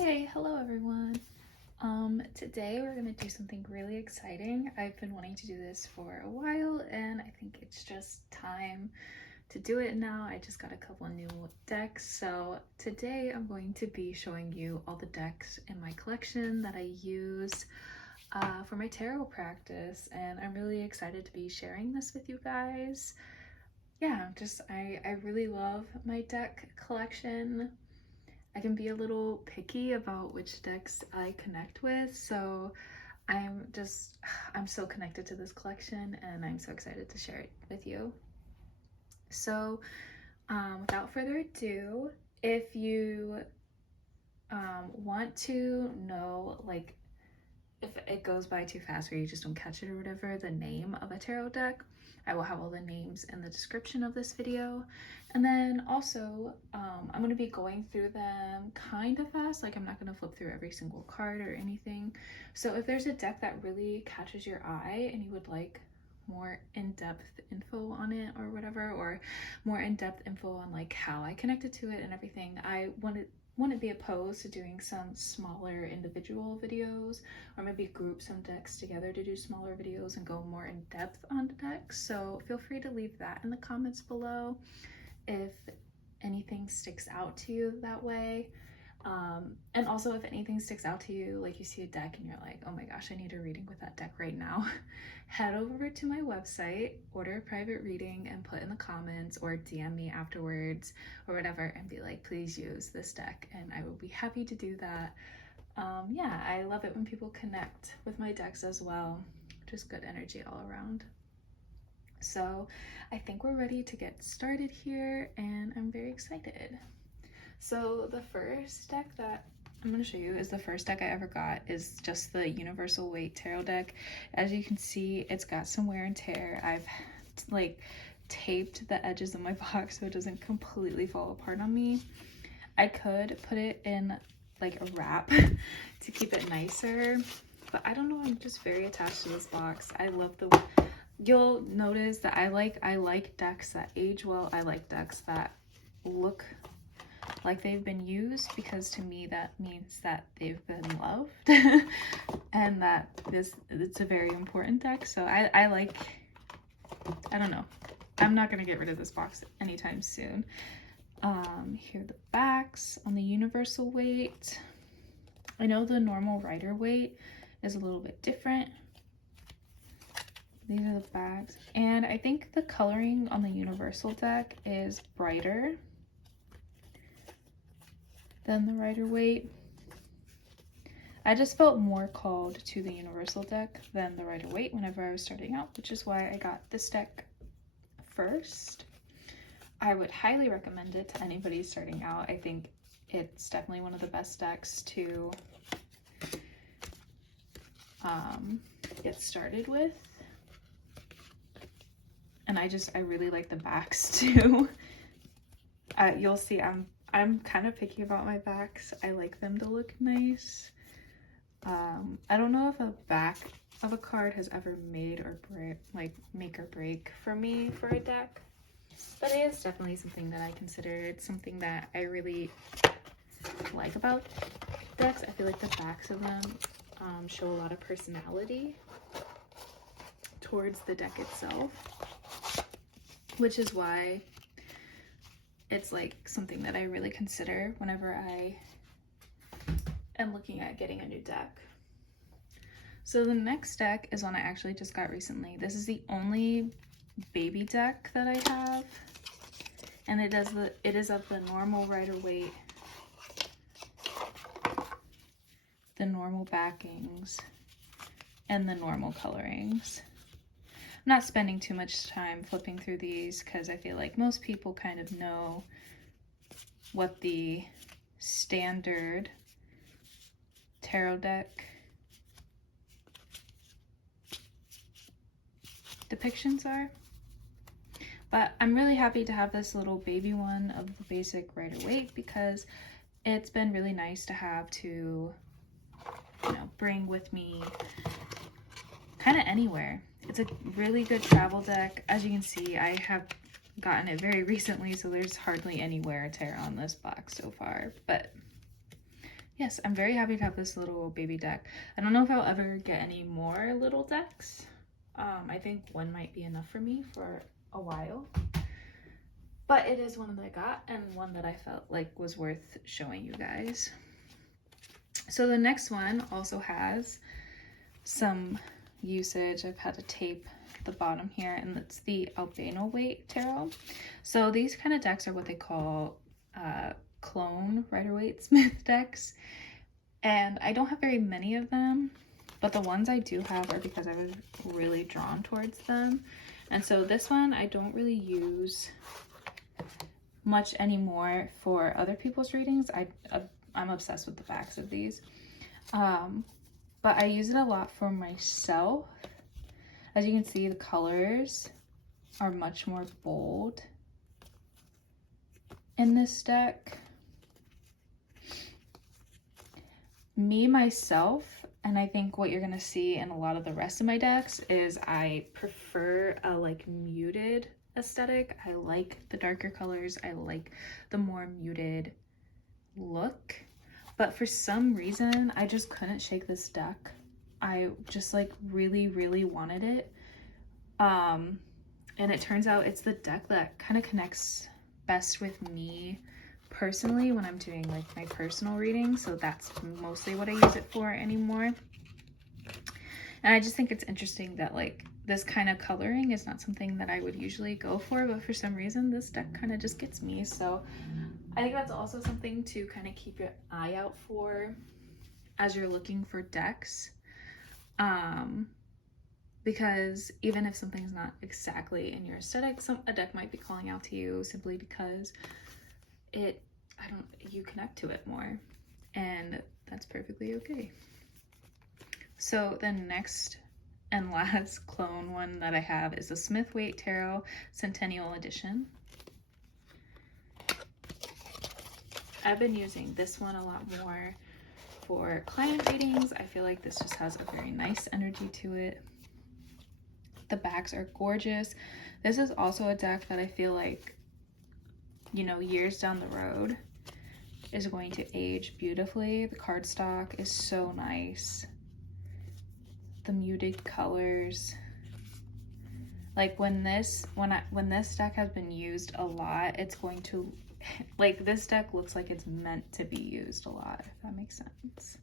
Okay, hello everyone. Today we're gonna do something really exciting. I've been wanting to do this for a while and I think it's just time to do it now. I just got a couple of new decks. So today I'm going to be showing you all the decks in my collection that I use for my tarot practice, and I'm really excited to be sharing this with you guys. Yeah, I really love my deck collection. I can be a little picky about which decks I connect with, so I'm so connected to this collection and I'm so excited to share it with you. So without further ado, if you want to know, like, if it goes by too fast or you just don't catch it or whatever, the name of a tarot deck, I will have all the names in the description of this video. And then also, I'm going to be going through them kind of fast. Like, I'm not going to flip through every single card or anything. So if there's a deck that really catches your eye and you would like more in-depth info on it or whatever, or more in-depth info on like how I connected to it and everything, I wouldn't be opposed to doing some smaller individual videos, or maybe group some decks together to do smaller videos and go more in depth on the decks. So feel free to leave that in the comments below if anything sticks out to you that way. And also if anything sticks out to you, like you see a deck and you're like, oh my gosh, I need a reading with that deck right now, head over to my website, order a private reading, and put in the comments or DM me afterwards or whatever and be like, please use this deck, and I will be happy to do that. Yeah, I love it when people connect with my decks as well. Just good energy all around. So I think we're ready to get started here and I'm very excited. So the first deck that I'm going to show you is the first deck I ever got. Is just the Universal Waite Tarot deck. As you can see, it's got some wear and tear. I've like taped the edges of my box so it doesn't completely fall apart on me. I could put it in like a wrap to keep it nicer, but I don't know, I'm just very attached to this box. I love the, you'll notice that I like decks that age well. I like decks that look like they've been used, because to me that means that they've been loved and that it's a very important deck. So I don't know, I'm not gonna get rid of this box anytime soon. Here are the backs on the Universal Waite. I know the normal Rider Waite is a little bit different. These are the backs, and I think the coloring on the Universal deck is brighter than the Rider Waite. I just felt more called to the Universal deck than the Rider Waite whenever I was starting out, which is why I got this deck first. I would highly recommend it to anybody starting out. I think it's definitely one of the best decks to get started with. And I really like the backs too. You'll see I'm kind of picky about my backs. I like them to look nice. I don't know if a back of a card has ever made or break, like make or break for me for a deck, but it is definitely something that I consider. It's something that I really like about decks. I feel like the backs of them show a lot of personality towards the deck itself, which is why it's like something that I really consider whenever I am looking at getting a new deck. So the next deck is one I actually just got recently. This is the only baby deck that I have, and it is of the normal Rider Waite, the normal backings, and the normal colorings. I'm not spending too much time flipping through these because I feel like most people kind of know what the standard tarot deck depictions are. But I'm really happy to have this little baby one of the basic Rider Waite, because it's been really nice to have to, you know, bring with me kind of anywhere. It's a really good travel deck. As you can see, I have gotten it very recently, so there's hardly any wear and tear on this box so far. But yes, I'm very happy to have this little baby deck. I don't know if I'll ever get any more little decks. I think one might be enough for me for a while. But it is one that I got and one that I felt like was worth showing you guys. So the next one also has some usage. I've had to tape the bottom here, and it's the Albano Waite tarot. So these kind of decks are what they call clone Rider-Waite-Smith decks, and I don't have very many of them, but the ones I do have are because I was really drawn towards them. And so this one I don't really use much anymore for other people's readings. I'm obsessed with the backs of these, but I use it a lot for myself. As you can see, the colors are much more bold in this deck. Me, myself, and I think what you're gonna see in a lot of the rest of my decks is I prefer a like muted aesthetic. I like the darker colors. I like the more muted look. But for some reason, I just couldn't shake this deck. I just like really, really wanted it. And it turns out it's the deck that kind of connects best with me personally when I'm doing like my personal reading. So that's mostly what I use it for anymore. And I just think it's interesting that like this kind of coloring is not something that I would usually go for, but for some reason this deck kind of just gets me. So I think that's also something to kind of keep your eye out for as you're looking for decks. Because even if something's not exactly in your aesthetic, a deck might be calling out to you simply because you connect to it more, and that's perfectly okay. So the next and last clone one that I have is the Smith Waite Tarot Centennial Edition. I've been using this one a lot more for client readings. I feel like this just has a very nice energy to it. The backs are gorgeous. This is also a deck that I feel like, you know, years down the road is going to age beautifully. The cardstock is so nice. The muted colors. Like when this deck has been used a lot, it's going to, like, this deck looks like it's meant to be used a lot, if that makes sense.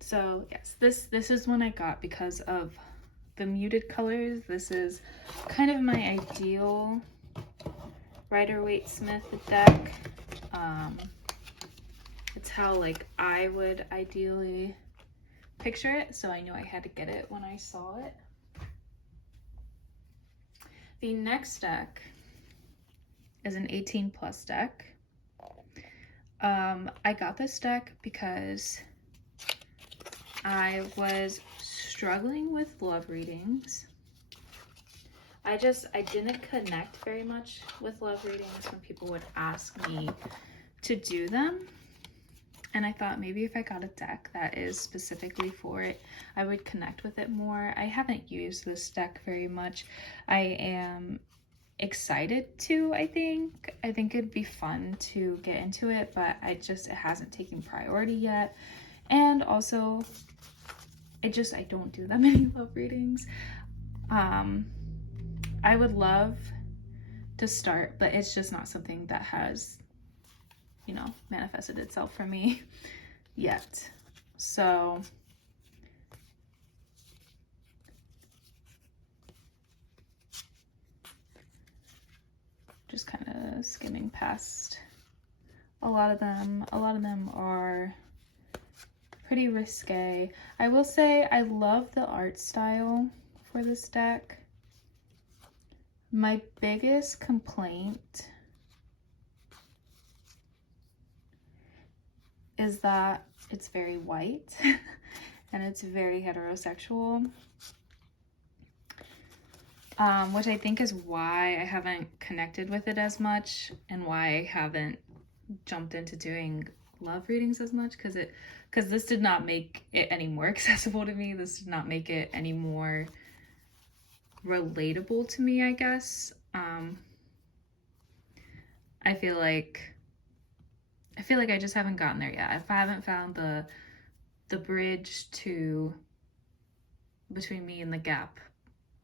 So yes, this is one I got because of the muted colors. This is kind of my ideal Rider-Waite-Smith deck. It's how like I would ideally picture it, so I knew I had to get it when I saw it. The next deck is an 18+ deck. I got this deck because I was struggling with love readings. I didn't connect very much with love readings when people would ask me to do them. And I thought maybe if I got a deck that is specifically for it, I would connect with it more. I haven't used this deck very much. I am excited to, I think. I think it'd be fun to get into it, but it hasn't taken priority yet. And also, I don't do that many love readings. I would love to start, but it's just not something that has, you know, manifested itself for me yet. So just kind of skimming past a lot of them. A lot of them are pretty risque. I will say I love the art style for this deck. My biggest complaint is that it's very white and it's very heterosexual, which I think is why I haven't connected with it as much and why I haven't jumped into doing love readings as much, because it because this did not make it any more accessible to me. This did not make it any more relatable to me, I guess. I feel like I just haven't gotten there yet. If I haven't found the bridge to between me and the gap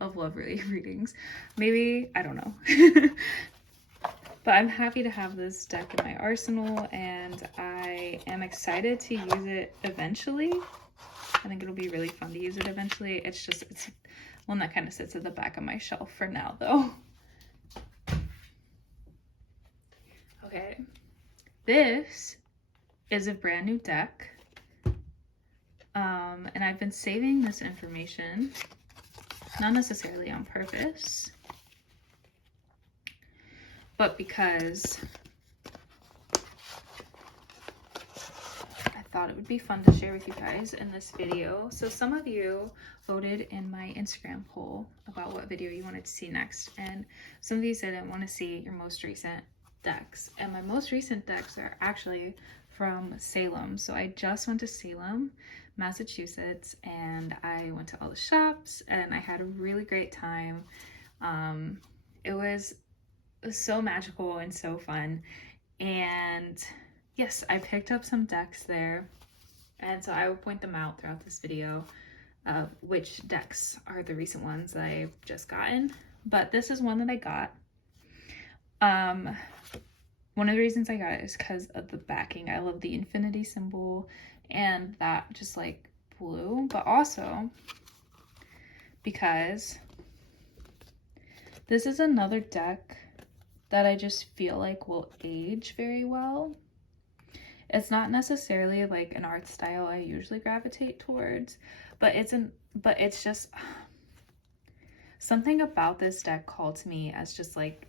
of love readings, maybe, I don't know. But I'm happy to have this deck in my arsenal, and I am excited to use it eventually. I think it'll be really fun to use it eventually. It's one that kind of sits at the back of my shelf for now, though. Okay, this is a brand new deck, and I've been saving this information, not necessarily on purpose, but because I thought it would be fun to share with you guys in this video. So some of you voted in my Instagram poll about what video you wanted to see next, and some of you said I want to see your most recent decks, and my most recent decks are actually from Salem. So I just went to Salem, Massachusetts, and I went to all the shops and I had a really great time. It was so magical and so fun, and yes, I picked up some decks there, and so I will point them out throughout this video of which decks are the recent ones that I've just gotten. But this is one that I got. One of the reasons I got it is because of the backing. I love the infinity symbol, and that just like blew, but also because this is another deck that I just feel like will age very well. It's not necessarily like an art style I usually gravitate towards, but it's just something about this deck called to me as just like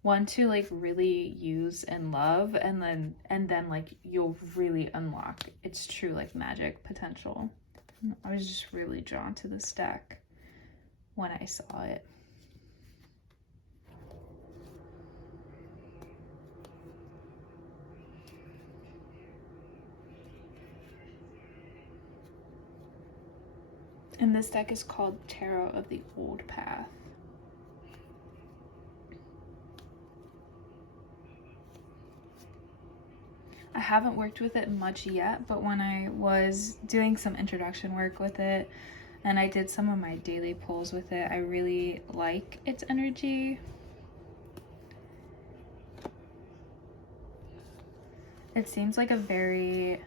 one to like really use and love, and then like you'll really unlock its true like magic potential. I was just really drawn to this deck when I saw it. And this deck is called Tarot of the Old Path. I haven't worked with it much yet, but when I was doing some introduction work with it and I did some of my daily pulls with it, I really like its energy. It seems like a very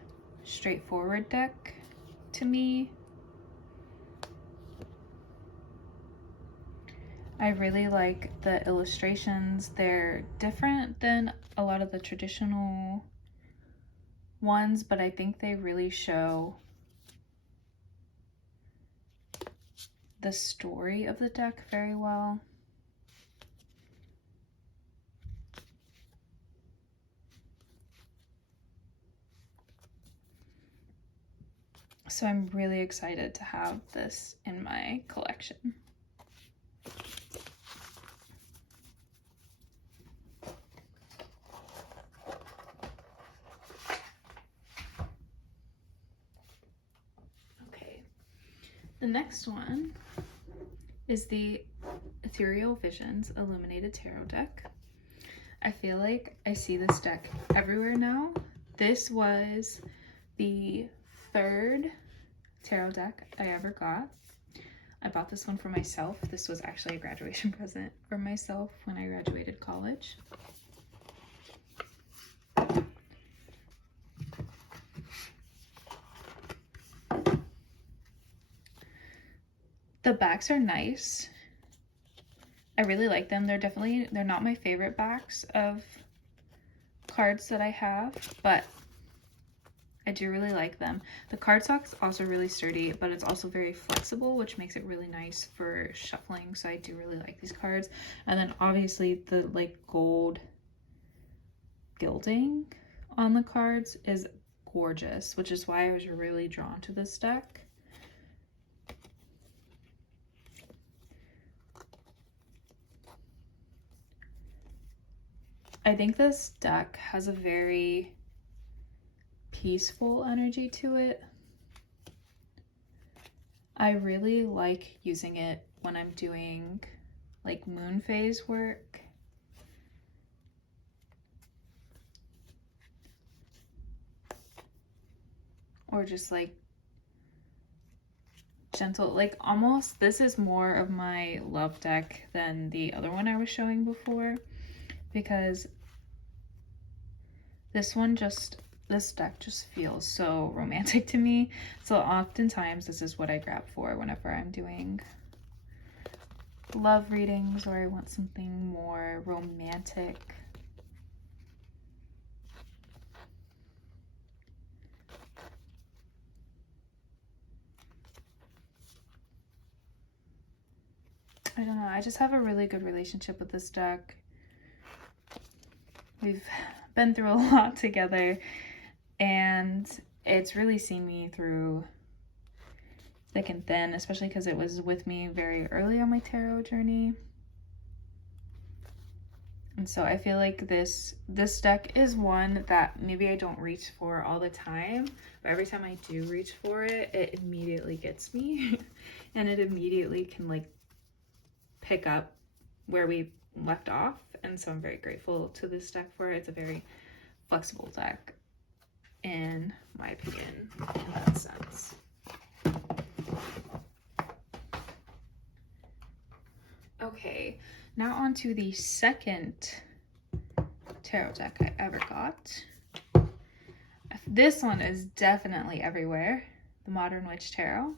straightforward deck to me. I really like the illustrations. They're different than a lot of the traditional ones, but I think they really show the story of the deck very well. So I'm really excited to have this in my collection. The next one is the Ethereal Visions Illuminated Tarot deck. I feel like I see this deck everywhere now. This was the third tarot deck I ever got. I bought this one for myself. This was actually a graduation present for myself when I graduated college. The backs are nice. I really like them. They're not my favorite backs of cards that I have, but I do really like them. The cardstock's also really sturdy, but it's also very flexible, which makes it really nice for shuffling. So I do really like these cards. And then obviously the like gold gilding on the cards is gorgeous, which is why I was really drawn to this deck. I think this deck has a very peaceful energy to it. I really like using it when I'm doing like moon phase work. Or just like gentle, like almost, this is more of my love deck than the other one I was showing before, because this deck just feels so romantic to me. So oftentimes this is what I grab for whenever I'm doing love readings or I want something more romantic. I don't know, I just have a really good relationship with this deck. We've been through a lot together, and it's really seen me through thick and thin, especially because it was with me very early on my tarot journey. And so I feel like this deck is one that maybe I don't reach for all the time, but every time I do reach for it, it immediately gets me and it immediately can like pick up where we left off. And so I'm very grateful to this deck for it. It's a very flexible deck in my opinion in that sense. Okay, now on to the second tarot deck I ever got. This one is definitely everywhere, the Modern Witch Tarot.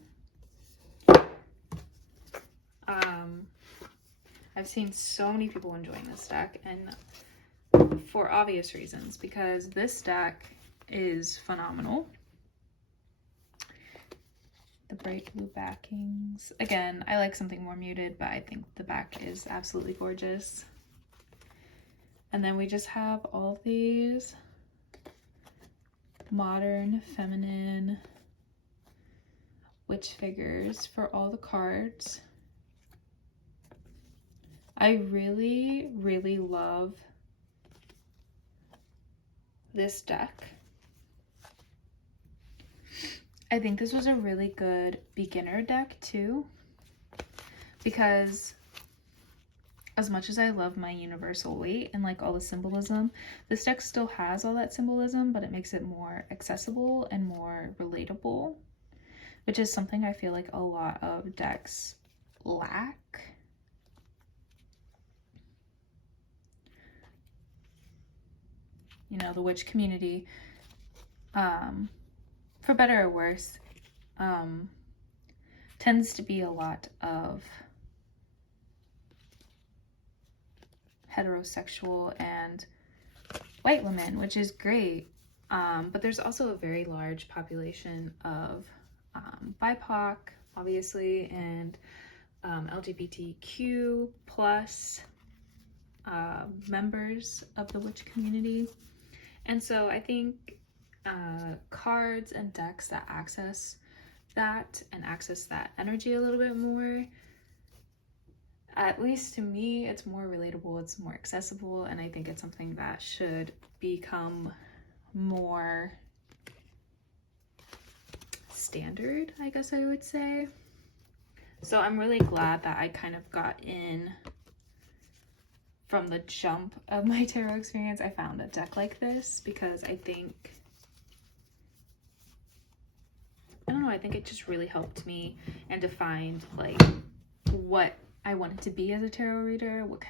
I've seen so many people enjoying this deck, and for obvious reasons, because this deck is phenomenal. The bright blue backings. Again, I like something more muted, but I think the back is absolutely gorgeous. And then we just have all these modern, feminine witch figures for all the cards. I really, really love this deck. I think this was a really good beginner deck too, because as much as I love my universal weight and like all the symbolism, this deck still has all that symbolism, but it makes it more accessible and more relatable, which is something I feel like a lot of decks lack. You know, the witch community, for better or worse, tends to be a lot of heterosexual and white women, which is great, but there's also a very large population of BIPOC, obviously, and LGBTQ plus members of the witch community. And so I think cards and decks that access that and access that energy a little bit more, at least to me, it's more relatable, it's more accessible, and I think it's something that should become more standard, I guess I would say. So I'm really glad that I kind of got in from the jump of my tarot experience. I found a deck like this because I think, I don't know, I think it just really helped me and defined like what I wanted to be as a tarot reader, what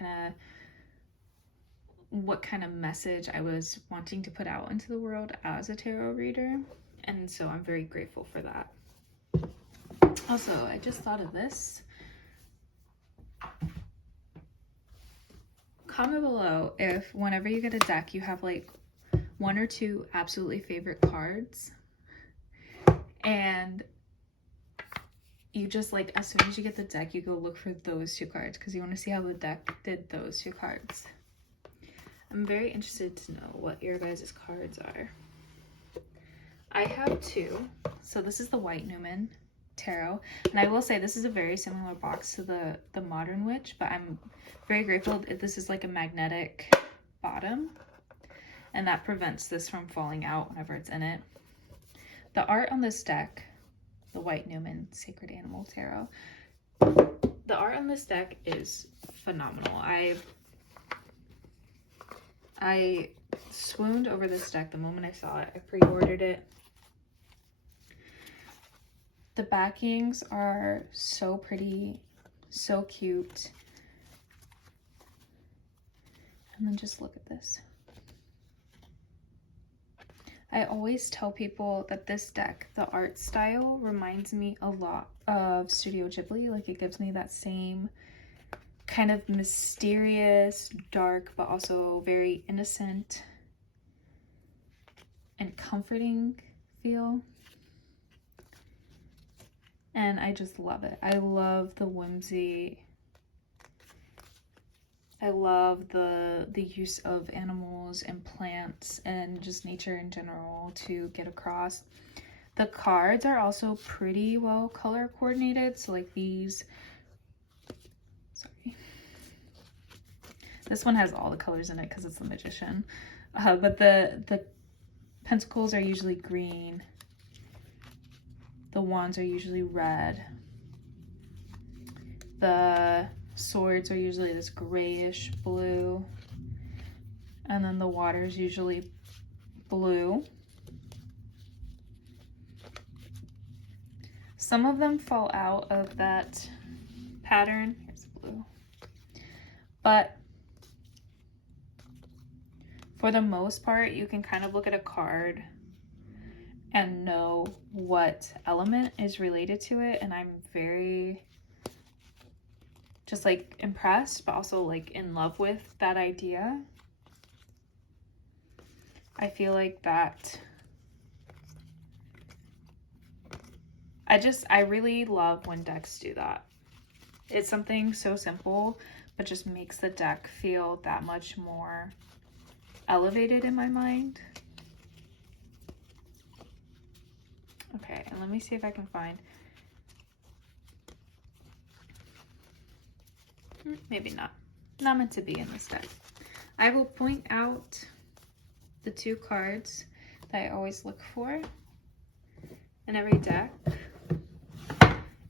kind of message I was wanting to put out into the world as a tarot reader. And so I'm very grateful for that. Also, I just thought of this. Comment below if whenever you get a deck, you have like one or two absolutely favorite cards, and you just like, as soon as you get the deck, you go look for those two cards because you want to see how the deck did those two cards. I'm very interested to know what your guys' cards are. I have two. So this is the White Numen Tarot, and I will say this is a very similar box to the Modern Witch, but I'm very grateful that this is like a magnetic bottom, and that prevents this from falling out whenever it's in it. The art on this deck, the White Numen Sacred Animal Tarot, the art on this deck is phenomenal. I swooned over this deck the moment I saw it. I pre-ordered it. The backings are so pretty, so cute. And then just look at this. I always tell people that this deck, the art style, reminds me a lot of Studio Ghibli. Like, it gives me that same kind of mysterious, dark, but also very innocent and comforting feel. And I just love it. I love the whimsy. I love the use of animals and plants and just nature in general to get across. The cards are also pretty well color coordinated. So like these, sorry. This one has all the colors in it because it's the Magician. But the pentacles are usually green. The wands are usually red. The swords are usually this grayish blue. And then the water is usually blue. Some of them fall out of that pattern. Here's blue. But for the most part, you can kind of look at a card and know what element is related to it. And I'm very just like impressed, but also like in love with that idea. I feel like that I really love when decks do that. It's something so simple, but just makes the deck feel that much more elevated in my mind. Okay, and let me see if I can find, maybe not meant to be in this deck. I will point out the two cards that I always look for in every deck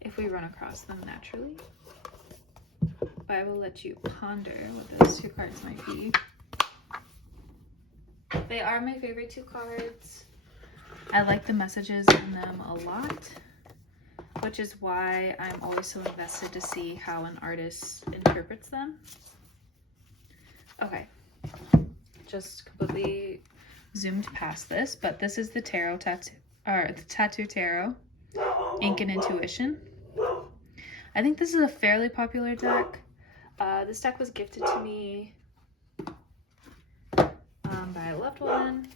if we run across them naturally. But I will let you ponder what those two cards might be. They are my favorite two cards. I like the messages in them a lot, which is why I'm always so invested to see how an artist interprets them. Okay, just completely zoomed past this, but this is the tarot tattoo, or the Tattoo Tarot, Ink and Intuition. I think this is a fairly popular deck. This deck was gifted to me by a loved one,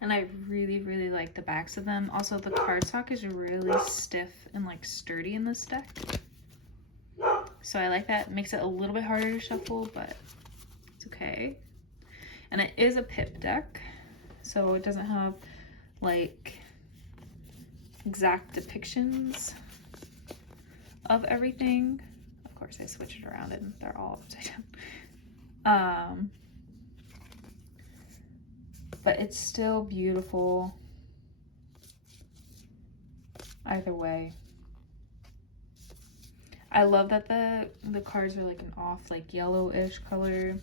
and I really, really like the backs of them. Also, the cardstock is really stiff and like sturdy in this deck, so I like that. It makes it a little bit harder to shuffle, but it's okay. And it is a pip deck, so it doesn't have like exact depictions of everything. Of course, I switch it around and they're all upside down. But it's still beautiful either way. I love that the cards are like an off like yellowish color.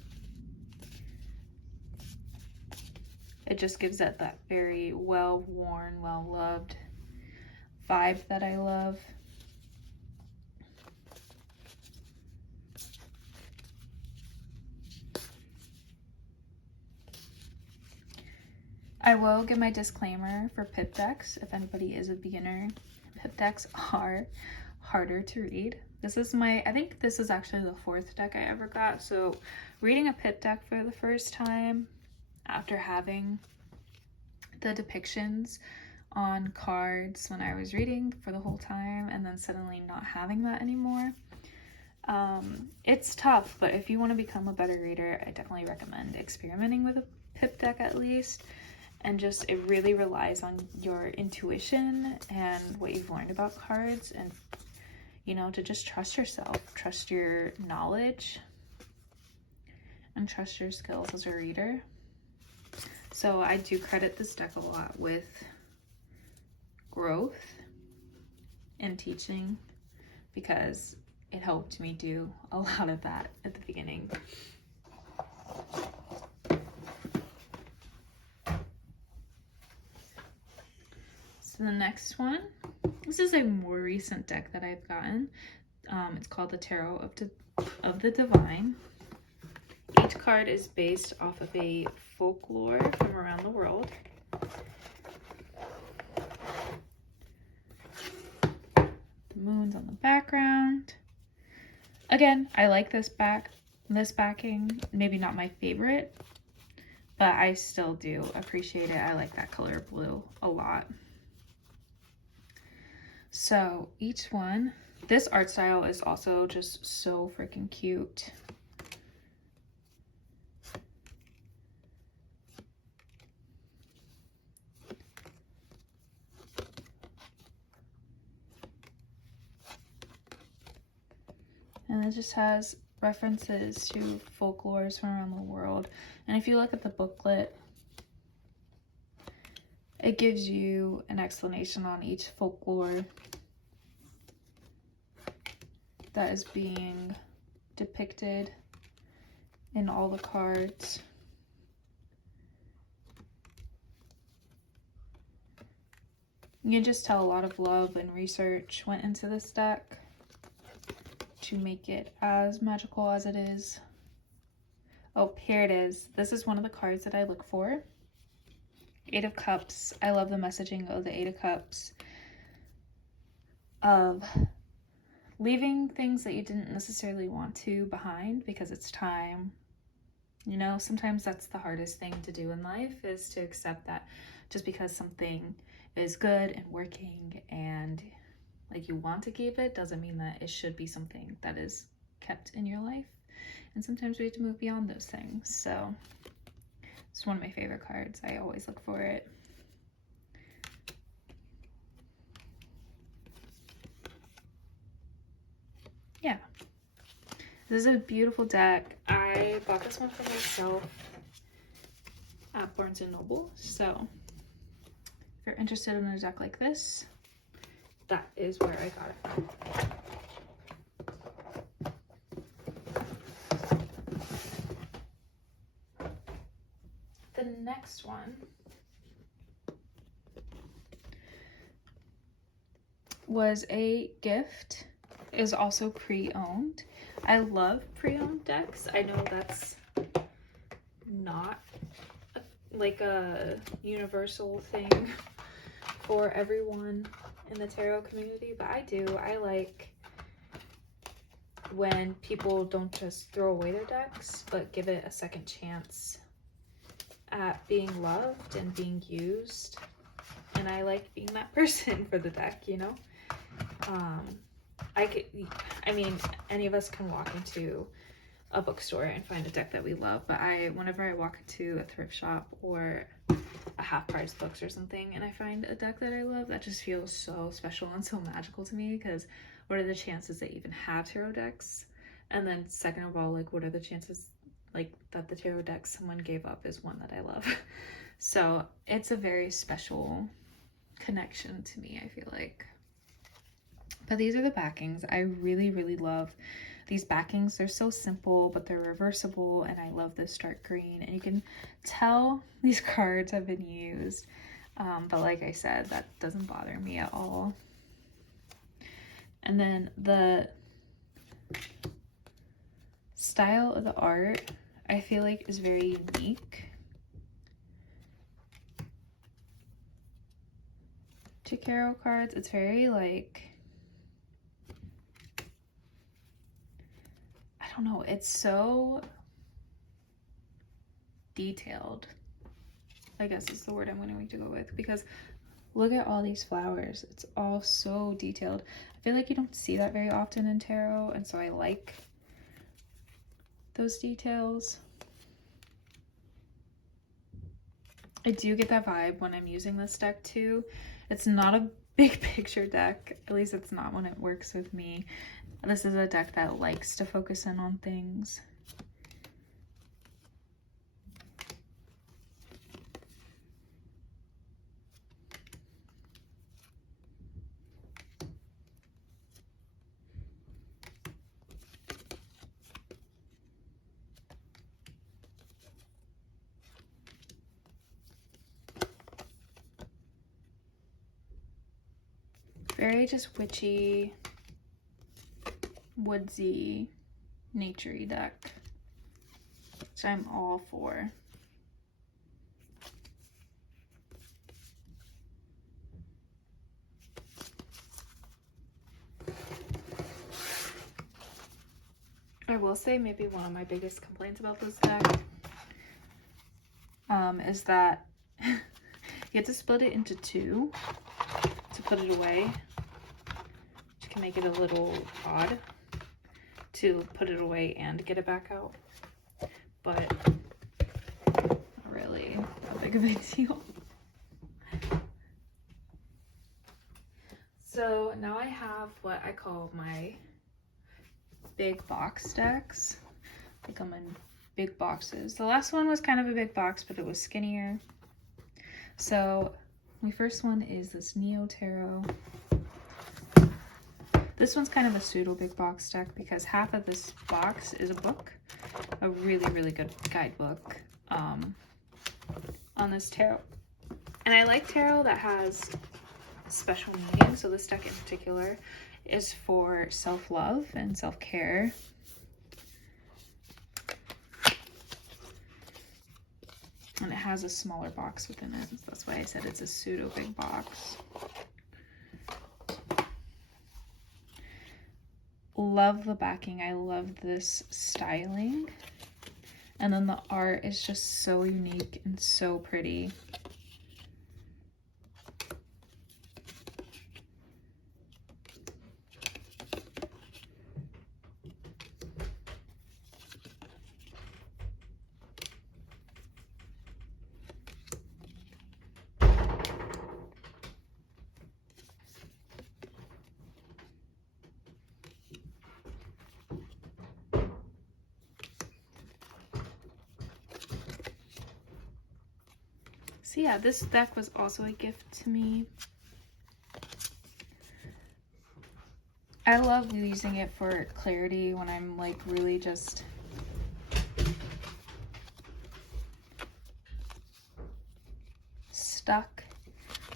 It just gives it that very well-worn, well-loved vibe that I love. I will give my disclaimer for pip decks. If anybody is a beginner, pip decks are harder to read. This is I think this is actually the fourth deck I ever got. So reading a pip deck for the first time after having the depictions on cards when I was reading for the whole time and then suddenly not having that anymore, it's tough. But if you want to become a better reader, I definitely recommend experimenting with a pip deck at least. And just, it really relies on your intuition and what you've learned about cards, and, you know, to just trust yourself, trust your knowledge, and trust your skills as a reader. So I do credit this deck a lot with growth in teaching because it helped me do a lot of that at the beginning. So the next one, this is a more recent deck that I've gotten. It's called the Tarot of the Divine. Each card is based off of a folklore from around the world. The moon's on the background. Again, I like this backing. Maybe not my favorite, but I still do appreciate it. I like that color blue a lot. So each one, this art style is also just so freaking cute. And it just has references to folklores from around the world. And if you look at the booklet, it gives you an explanation on each folklore that is being depicted in all the cards. You can just tell a lot of love and research went into this deck to make it as magical as it is. Oh, here it is. This is one of the cards that I look for. 8 of Cups. I love the messaging of the 8 of Cups of leaving things that you didn't necessarily want to behind because it's time. You know, sometimes that's the hardest thing to do in life, is to accept that just because something is good and working and like you want to keep it doesn't mean that it should be something that is kept in your life. And sometimes we have to move beyond those things. So it's one of my favorite cards. I always look for it. Yeah. This is a beautiful deck. I bought this one for myself at Barnes & Noble. So if you're interested in a deck like this, that is where I got it from. The next one was a gift. It is also pre-owned. I love pre-owned decks. I know that's not like a universal thing for everyone in the tarot community, but I do. I like when people don't just throw away their decks, but give it a second chance at being loved and being used. And I like being that person for the deck, you know? I mean, any of us can walk into a bookstore and find a deck that we love, but whenever I walk into a thrift shop or a half price books or something and I find a deck that I love, that just feels so special and so magical to me, because what are the chances they even have tarot decks? And then second of all, like, what are the chances like that the tarot deck someone gave up is one that I love? So it's a very special connection to me, I feel like. But these are the backings. I really, really love these backings. They're so simple, but they're reversible, and I love this dark green. And you can tell these cards have been used, but like I said, that doesn't bother me at all. And then the style of the art, I feel like, is very unique to tarot cards. It's very like, I don't know, it's so detailed, I guess is the word I'm going to go with, because look at all these flowers. It's all so detailed. I feel like you don't see that very often in tarot, and so I like those details. I do get that vibe when I'm using this deck too. It's not a big picture deck, at least it's not when it works with me. This is a deck that likes to focus in on things. Very just witchy, woodsy, naturey deck, which I'm all for. I will say maybe one of my biggest complaints about this deck is that you have to split it into two to put it away, which can make it a little odd to put it away and get it back out, but not really a big of a deal. So now I have what I call my big box decks. They come in big boxes. The last one was kind of a big box, but it was skinnier. So my first one is this Neo Tarot. This one's kind of a pseudo big box deck because half of this box is a book, a really, really good guidebook on this tarot. And I like tarot that has special meaning. So this deck in particular is for self-love and self-care. And it has a smaller box within it. That's why I said it's a pseudo big box. Love the backing. I love this styling. And then the art is just so unique and so pretty. So yeah, this deck was also a gift to me. I love using it for clarity when I'm like really just stuck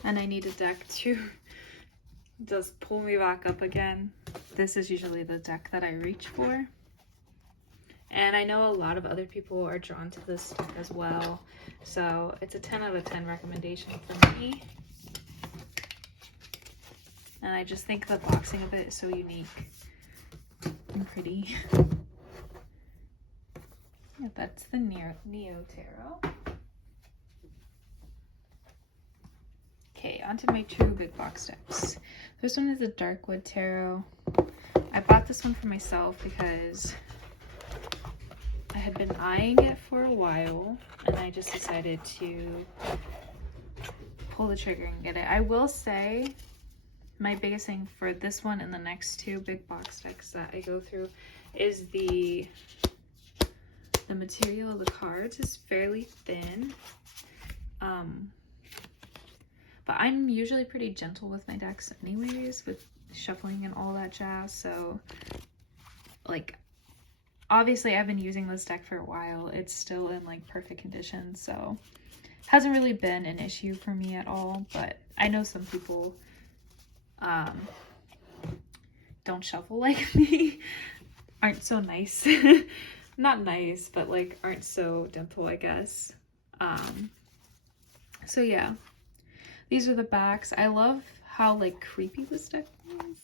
and I need a deck to just pull me back up again. This is usually the deck that I reach for. And I know a lot of other people are drawn to this deck as well. So it's a 10 out of 10 recommendation for me. And I just think the boxing of it is so unique and pretty. Yeah, that's the Neo Tarot. Okay, onto my two big box decks. This one is the Darkwood Tarot. I bought this one for myself because I had been eyeing it for a while and I just decided to pull the trigger and get it. I will say my biggest thing for this one and the next two big box decks that I go through is the material of the cards is fairly thin. But I'm usually pretty gentle with my decks anyways, with shuffling and all that jazz. So like, obviously I've been using this deck for a while. It's still in like perfect condition, so hasn't really been an issue for me at all. But I know some people don't shuffle like me, aren't so nice. Not nice, but like aren't so gentle, I guess. So yeah, these are the backs. I love how like creepy this deck is,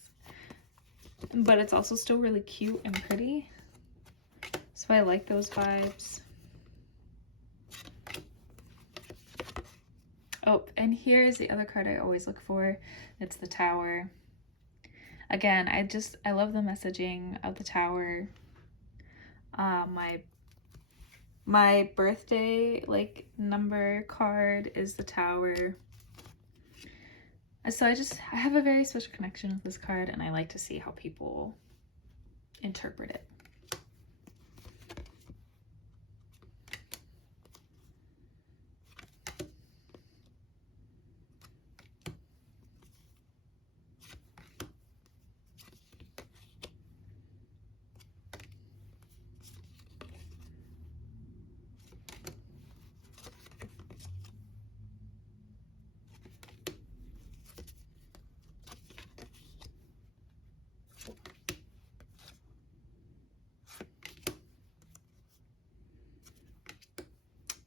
but it's also still really cute and pretty. So I like those vibes. Oh, and here is the other card I always look for. It's the Tower. Again, I love the messaging of the Tower. My birthday like number card is the Tower. So I have a very special connection with this card, and I like to see how people interpret it.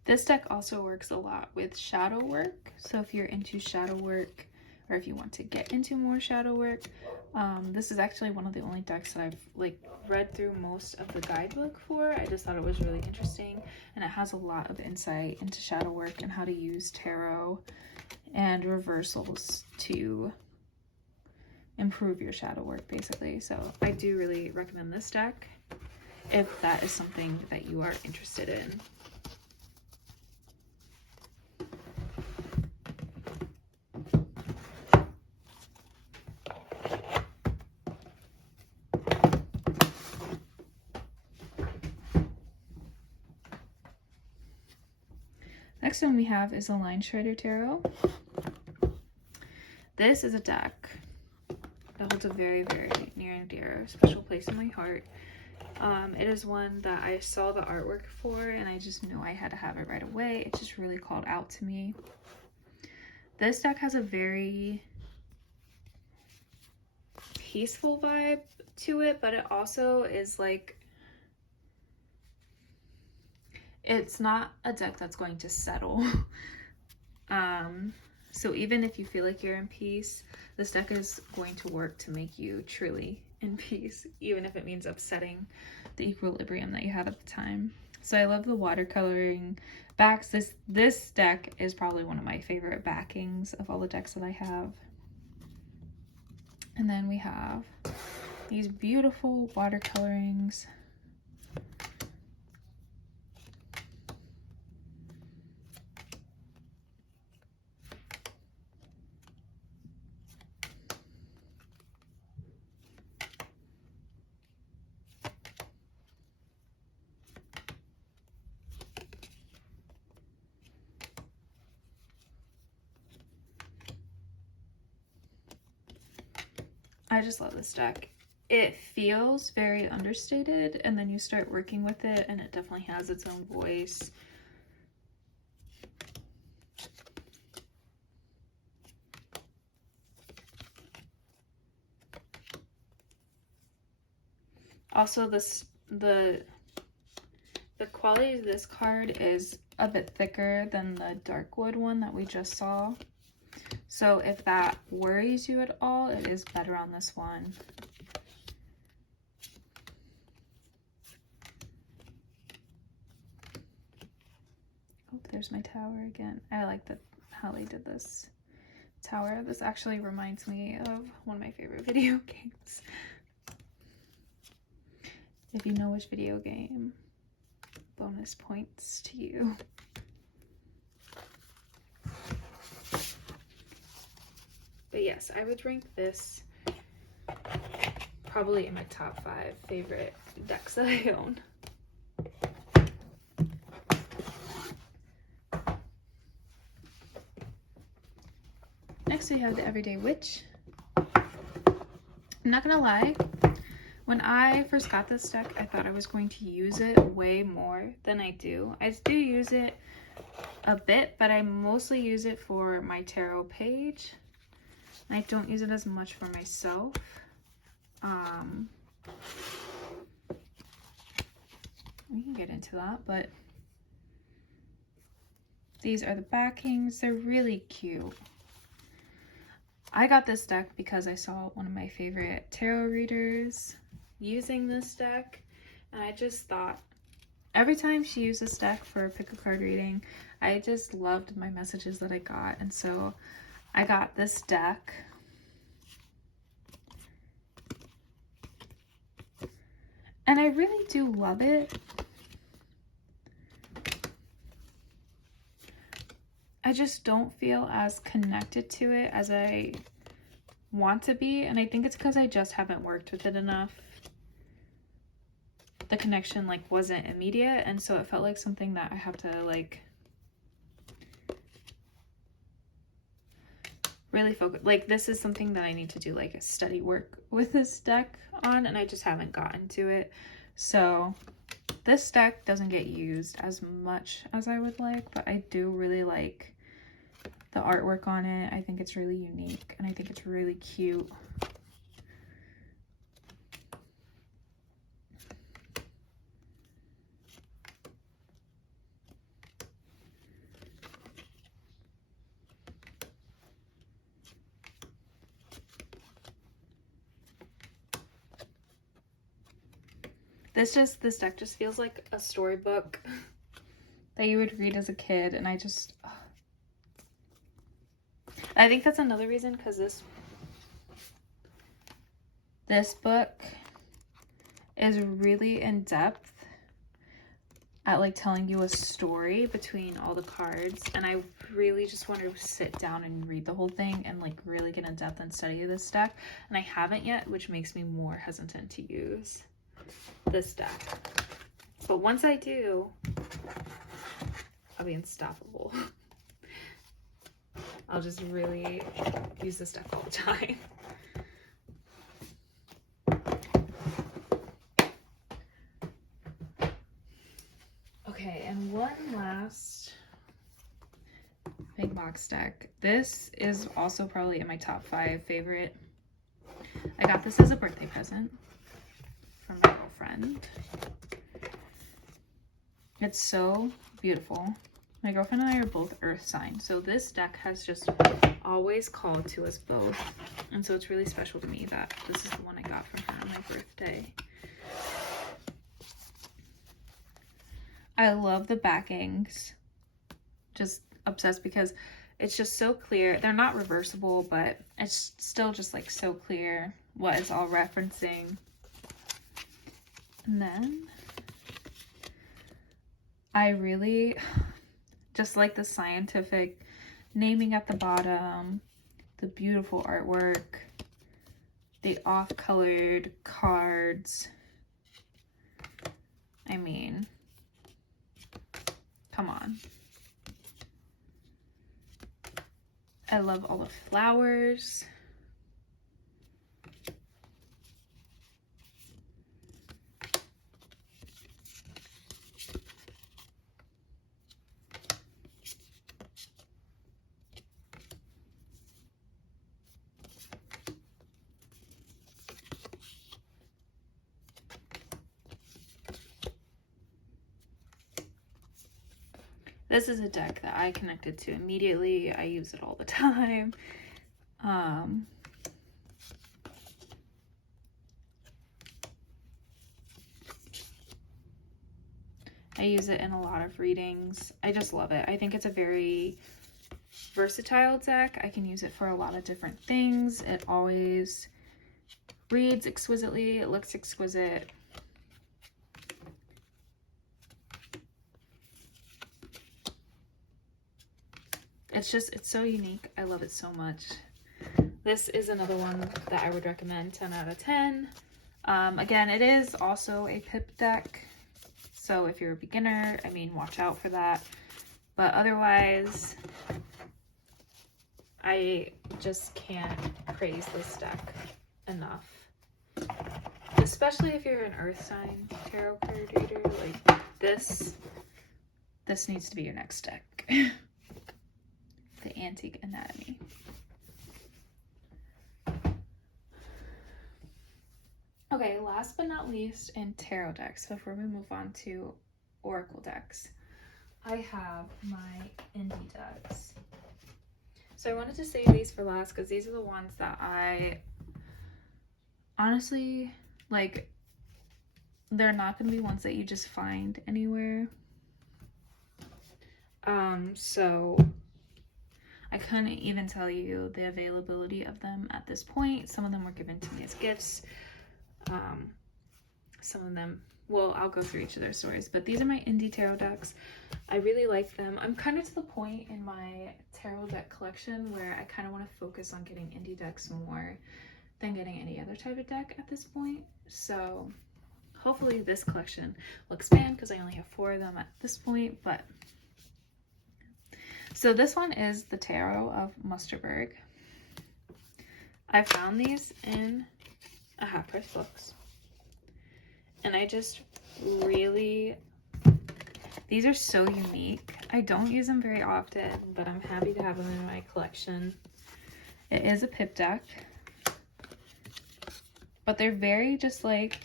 This deck also works a lot with shadow work. So if you're into shadow work, or if you want to get into more shadow work, this is actually one of the only decks that I've like read through most of the guidebook for. I just thought it was really interesting, and it has a lot of insight into shadow work and how to use tarot and reversals to improve your shadow work, basically. So I do really recommend this deck if that is something that you are interested in. Next one we have is the Linestrider Tarot. This is a deck that holds a very, very near and dear special place in my heart. It is one that I saw the artwork for and I just knew I had to have it right away. It just really called out to me. This deck has a very peaceful vibe to it, but it also is like, it's not a deck that's going to settle. So even if you feel like you're in peace, this deck is going to work to make you truly in peace, even if it means upsetting the equilibrium that you have at the time. So I love the watercoloring backs. This deck is probably one of my favorite backings of all the decks that I have. And then we have these beautiful watercolorings. I just love this deck. It feels very understated, and then you start working with it and it definitely has its own voice. Also, the quality of this card is a bit thicker than the dark wood one that we just saw. So if that worries you at all, it is better on this one. Oh, there's my tower again. I like how they did this tower. This actually reminds me of one of my favorite video games. If you know which video game, bonus points to you. But yes, I would rank this probably in my top 5 favorite decks that I own. Next we have the Everyday Witch. I'm not gonna lie, when I first got this deck, I thought I was going to use it way more than I do. I do use it a bit, but I mostly use it for my tarot page. I don't use it as much for myself. We can get into that, but these are the backings. They're really cute. I got this deck because I saw one of my favorite tarot readers using this deck, and I just thought every time she used this deck for a pick a card reading, I just loved my messages that I got, and so I got this deck. And I really do love it. I just don't feel as connected to it as I want to be, and I think it's because I just haven't worked with it enough. The connection like wasn't immediate, and so it felt like something that I have to like really focus. Like this is something that I need to do like a study work with this deck on, and I just haven't gotten to it. So this deck doesn't get used as much as I would like, but I do really like the artwork on it. I think it's really unique, and I think it's really cute. This deck just feels like a storybook that you would read as a kid, and I think that's another reason, because this book is really in depth at like telling you a story between all the cards, and I really just want to sit down and read the whole thing and like really get in depth and study this deck, and I haven't yet, which makes me more hesitant to use this deck. But once I do, I'll be unstoppable. I'll just really use this deck all the time. Okay, and one last big box deck. This is also probably in my top 5 favorite. I got this as a birthday present from my girlfriend. It's so beautiful. My girlfriend and I are both earth signs, so this deck has just always called to us both, and so it's really special to me that this is the one I got from her on my birthday. I love the backings. Just obsessed because it's just so clear. They're not reversible, but it's still just like so clear what it's all referencing. And then I really just like the scientific naming at the bottom, the beautiful artwork, the off-colored cards. I mean, come on. I love all the flowers. This is a deck that I connected to immediately. I use it all the time. I use it in a lot of readings. I just love it. I think it's a very versatile deck. I can use it for a lot of different things. It always reads exquisitely. It looks exquisite. It's so unique. I love it so much. This is another one that I would recommend 10 out of 10. Again, it is also a pip deck. So if you're a beginner, I mean, watch out for that. But otherwise, I just can't praise this deck enough. Especially if you're an earth sign tarot card reader, like this needs to be your next deck. The Antique Anatomy. Okay, last but not least, in tarot decks, before we move on to oracle decks, I have my indie decks. So I wanted to save these for last because these are the ones that I honestly, like, they're not going to be ones that you just find anywhere. So I couldn't even tell you the availability of them at this point. Some of them were given to me as gifts. Some of them, well, I'll go through each of their stories, but these are my indie tarot decks. I really like them. I'm kind of to the point in my tarot deck collection where I kind of want to focus on getting indie decks more than getting any other type of deck at this point. So hopefully this collection will expand because I only have 4 of them at this point. But so this one is the Tarot of Musterburg. I found these in a half-price books, and I just really, these are so unique. I don't use them very often, but I'm happy to have them in my collection. It is a pip deck, but they're very just like,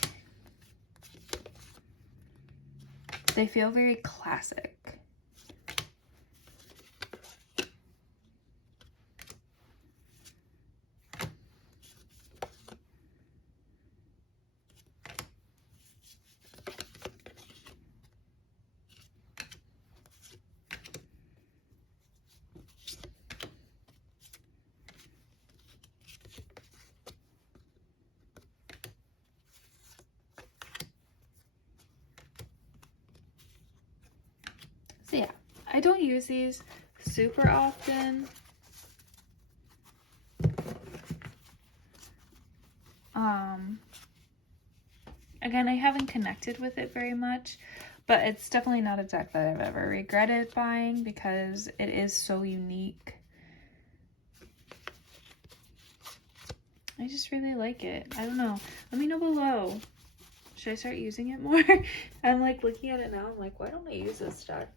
they feel very classic. So yeah, I don't use these super often. Again, I haven't connected with it very much, but it's definitely not a deck that I've ever regretted buying because it is so unique. I just really like it. I don't know. Let me know below. Should I start using it more? I'm like looking at it now. I'm like, why don't I use this deck?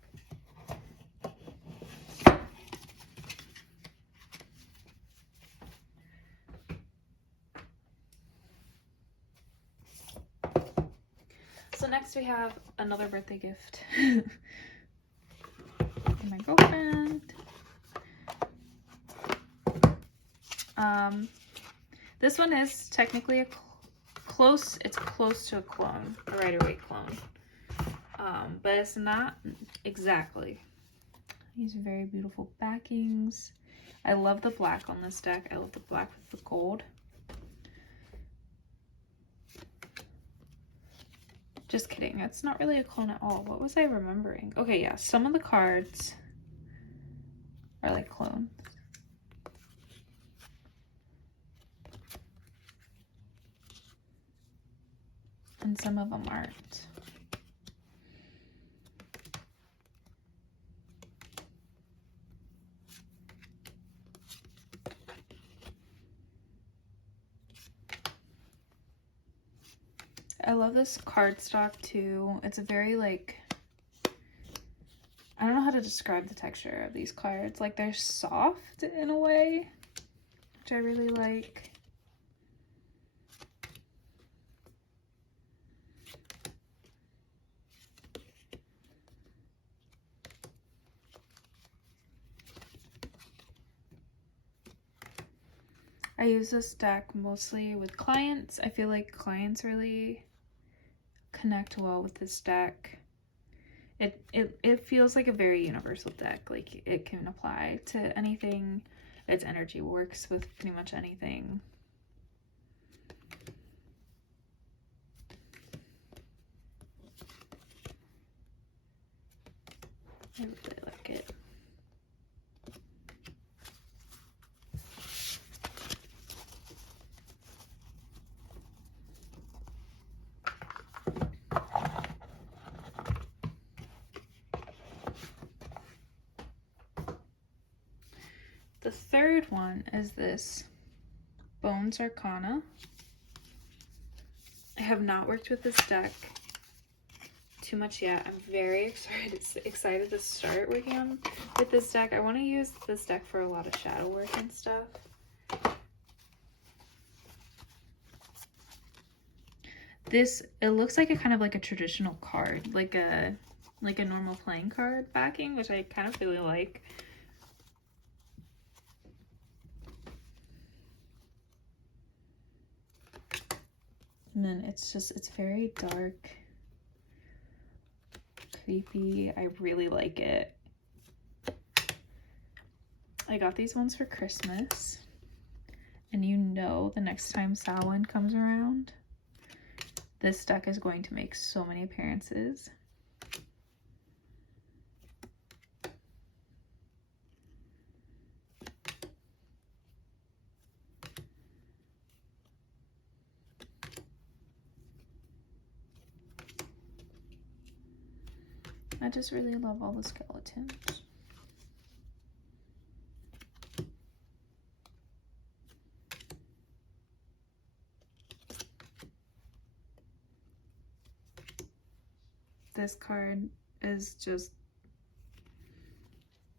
So next we have another birthday gift from my girlfriend. This one is technically a it's close to a clone, a Rider-Waite clone. But it's not exactly. These are very beautiful backings. I love the black on this deck. I love the black with the gold. Just kidding. It's not really a clone at all. What was I remembering? Okay, yeah. Some of the cards are like clones. And some of them aren't. I love this cardstock too. It's a very like, I don't know how to describe the texture of these cards. Like they're soft in a way, which I really like. I use this deck mostly with clients. I feel like clients really connect well with this deck. It feels like a very universal deck. Like it can apply to anything. Its energy works with pretty much anything. I really like it. The third one is this Bones Arcana. I have not worked with this deck too much yet. I'm very excited to start working on with this deck. I want to use this deck for a lot of shadow work and stuff. It looks like a kind of like a traditional card, like a normal playing card backing, which I kind of really like. And then it's very dark, creepy. I really like it. I got these ones for Christmas. And you know the next time Samhain comes around, this deck is going to make so many appearances. I just really love all the skeletons. This card is just,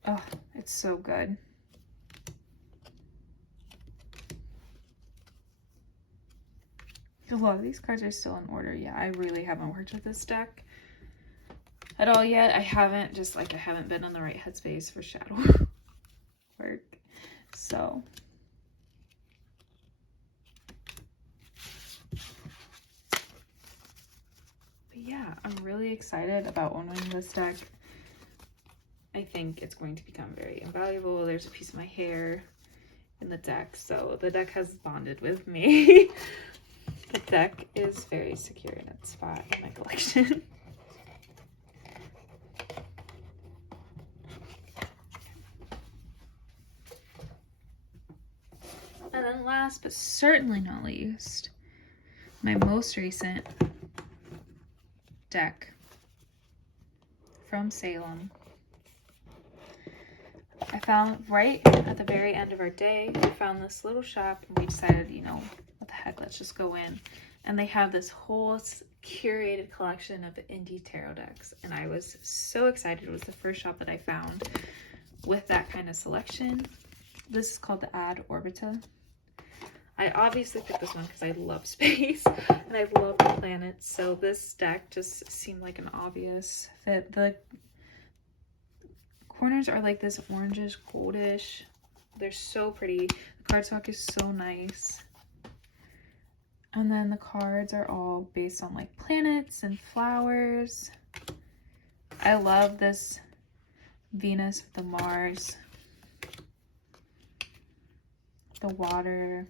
oh, it's so good. A lot of these cards are still in order. Yeah, I really haven't worked with this deck at all yet. I haven't been in the right headspace for shadow work. So but yeah, I'm really excited about owning this deck. I think it's going to become very invaluable. There's a piece of my hair in the deck, so the deck has bonded with me. The deck is very secure in its spot in my collection. And then last but certainly not least, my most recent deck from Salem. I found right at the very end of our day, we found this little shop and we decided, you know, what the heck, let's just go in. And they have this whole curated collection of indie tarot decks. And I was so excited. It was the first shop that I found with that kind of selection. This is called the Ad Orbita. I obviously picked this one because I love space and I love the planets. So this deck just seemed like an obvious fit. The corners are like this orangish, goldish. They're so pretty. The cardstock is so nice. And then the cards are all based on like planets and flowers. I love this Venus with the Mars, the water.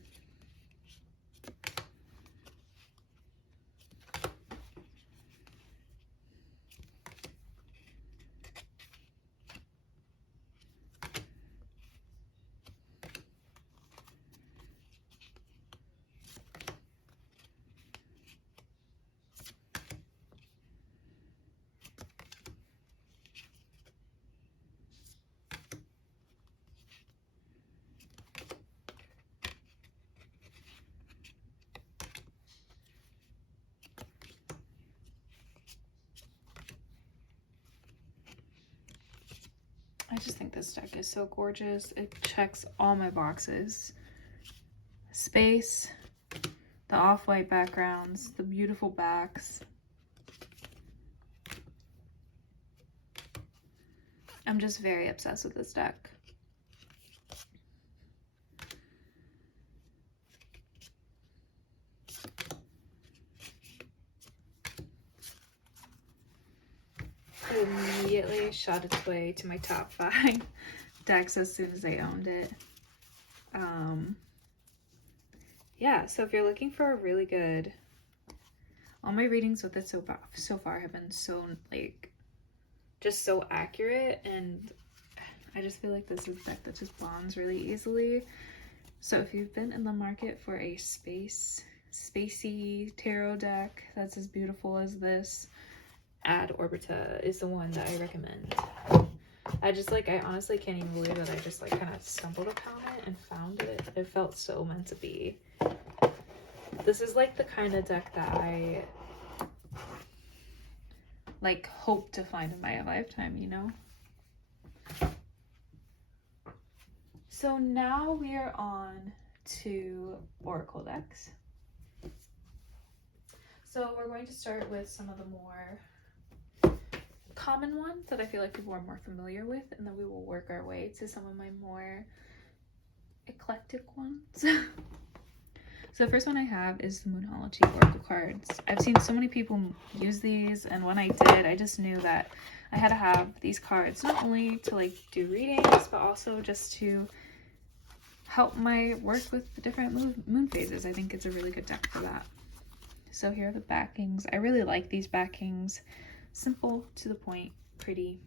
I just think this deck is so gorgeous. It checks all my boxes. Space, the off-white backgrounds, the beautiful backs. I'm just very obsessed with this deck. It immediately shot its way to my top 5 decks as soon as I owned it. Yeah, so if you're looking for a really good, all my readings with it so far have been so like just so accurate, and I just feel like this is a deck that just bonds really easily. So if you've been in the market for a spacey tarot deck that's as beautiful as this, Ad Orbita is the one that I recommend. I honestly can't even believe that I just like kind of stumbled upon it and found it. It felt so meant to be. This is like the kind of deck that I like hope to find in my lifetime, you know? So now we are on to Oracle decks. So we're going to start with some of the more common ones that I feel like people are more familiar with, and then we will work our way to some of my more eclectic ones. So the first one I have is the Moonology Oracle cards. I've seen so many people use these, and when I did, I just knew that I had to have these cards not only to like do readings, but also just to help my work with the different moon phases. I think it's a really good deck for that. So here are the backings. I really like these backings. Simple, to the point, pretty.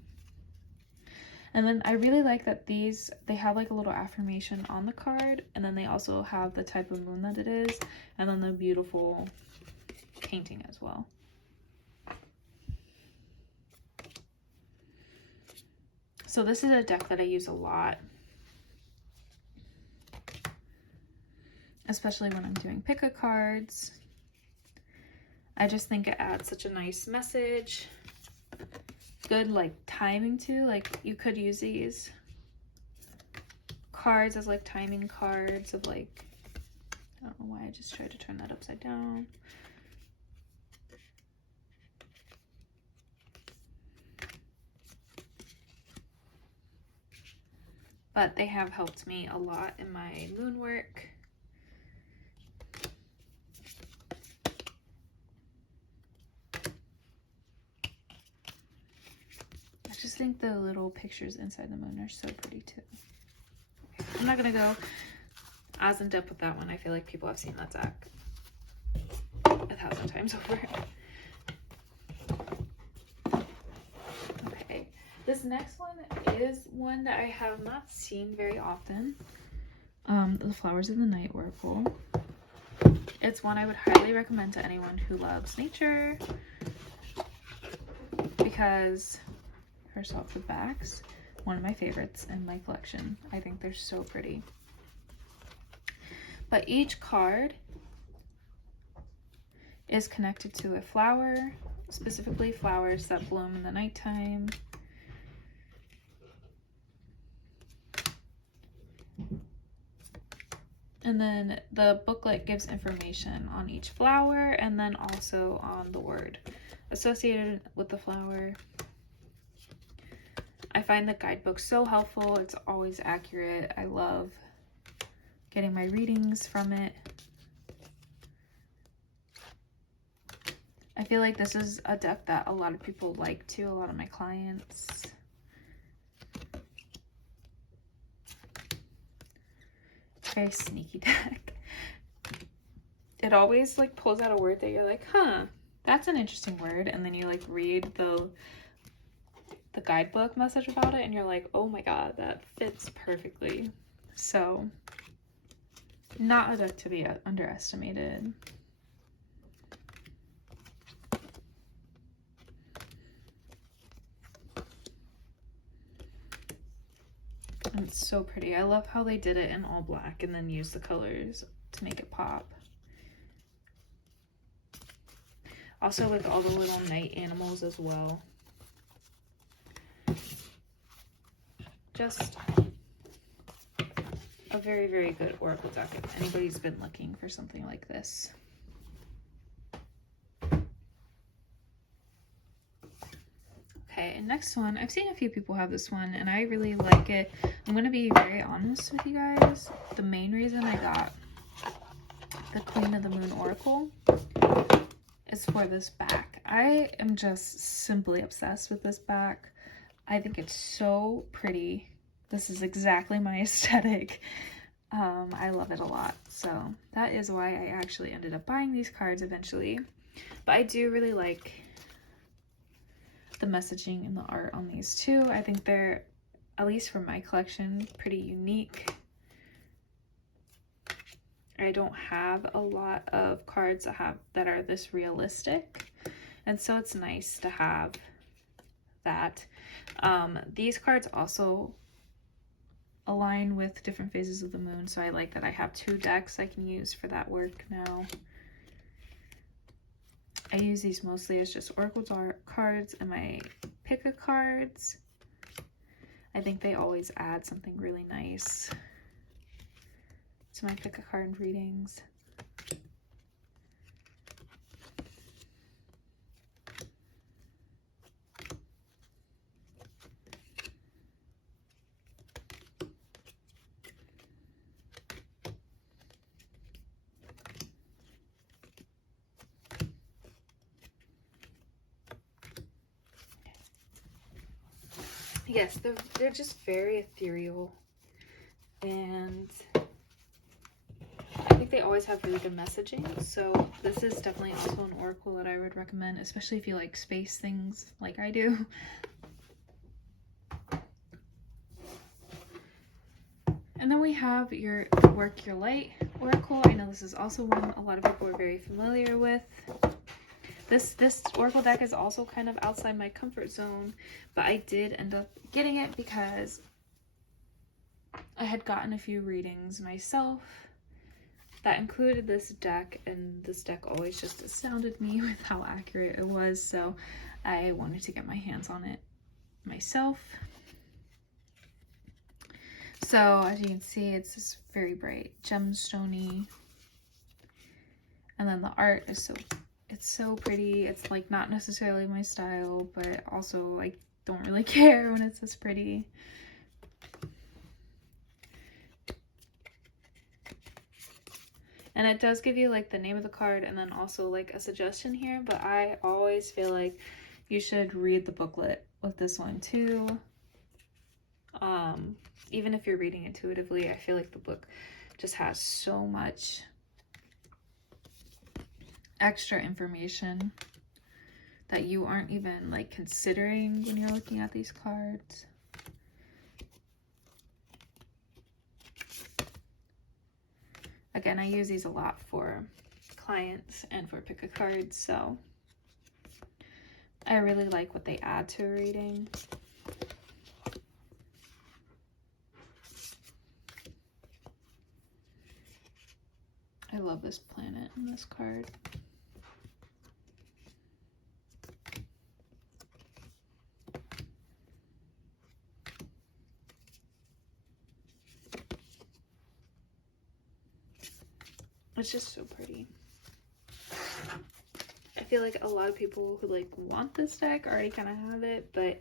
And then I really like that these, they have like a little affirmation on the card, and then they also have the type of moon that it is, and then the beautiful painting as well. So this is a deck that I use a lot, especially when I'm doing pick-a cards. I just think it adds such a nice message. Good like timing too. Like you could use these cards as like timing cards of like, I don't know why I just tried to turn that upside down. But they have helped me a lot in my moon work. I just think the little pictures inside the moon are so pretty too. Okay, I'm not gonna go as in depth with that one. I feel like people have seen that deck 1,000 times over. Okay, this next one is one that I have not seen very often. the Flowers of the Night Oracle. It's one I would highly recommend to anyone who loves nature, because first off, the backs, one of my favorites in my collection. I think they're so pretty. But each card is connected to a flower, specifically flowers that bloom in the nighttime. And then the booklet gives information on each flower and then also on the word associated with the flower. I find the guidebook so helpful. It's always accurate. I love getting my readings from it. I feel like this is a deck that a lot of people like too, a lot of my clients. Very sneaky deck. It always like pulls out a word that you're like, huh, that's an interesting word, and then you like read the guidebook message about it and you're like, oh my god, that fits perfectly. So not a deck to be underestimated. And it's so pretty. I love how they did it in all black and then used the colors to make it pop. Also with all the little night animals as well. Just a very, very good oracle deck if anybody's been looking for something like this. Okay, and next one, I've seen a few people have this one and I really like it. I'm going to be very honest with you guys. The main reason I got the Queen of the Moon Oracle is for this back. I am just simply obsessed with this back. I think it's so pretty. This is exactly my aesthetic. I love it a lot. So that is why I actually ended up buying these cards eventually. But I do really like the messaging and the art on these too. I think they're, at least for my collection, pretty unique. I don't have a lot of cards that are this realistic, and so it's nice to have that. These cards also align with different phases of the moon, so I like that I have two decks I can use for that work now. I use these mostly as just oracle cards and my pick-a cards. I think they always add something really nice to my pick-a card readings. Yes, they're just very ethereal, and I think they always have really good messaging. So this is definitely also an oracle that I would recommend, especially if you like space things like I do. And then we have your Work Your Light Oracle. I know this is also one a lot of people are very familiar with. This oracle deck is also kind of outside my comfort zone, but I did end up getting it because I had gotten a few readings myself that included this deck, and this deck always just astounded me with how accurate it was, so I wanted to get my hands on it myself. So as you can see, it's this very bright gemstone-y, and then the art is it's so pretty. It's like not necessarily my style, but also I don't really care when it's this pretty. And it does give you like the name of the card and then also like a suggestion here, but I always feel like you should read the booklet with this one too. Even if you're reading intuitively, I feel like the book just has so much extra information that you aren't even like considering when you're looking at these cards. and I use these a lot for clients and for pick a cards, so I really like what they add to a reading. I love this planet in this card. It's just so pretty. I feel like a lot of people who like want this deck already kind of have it, but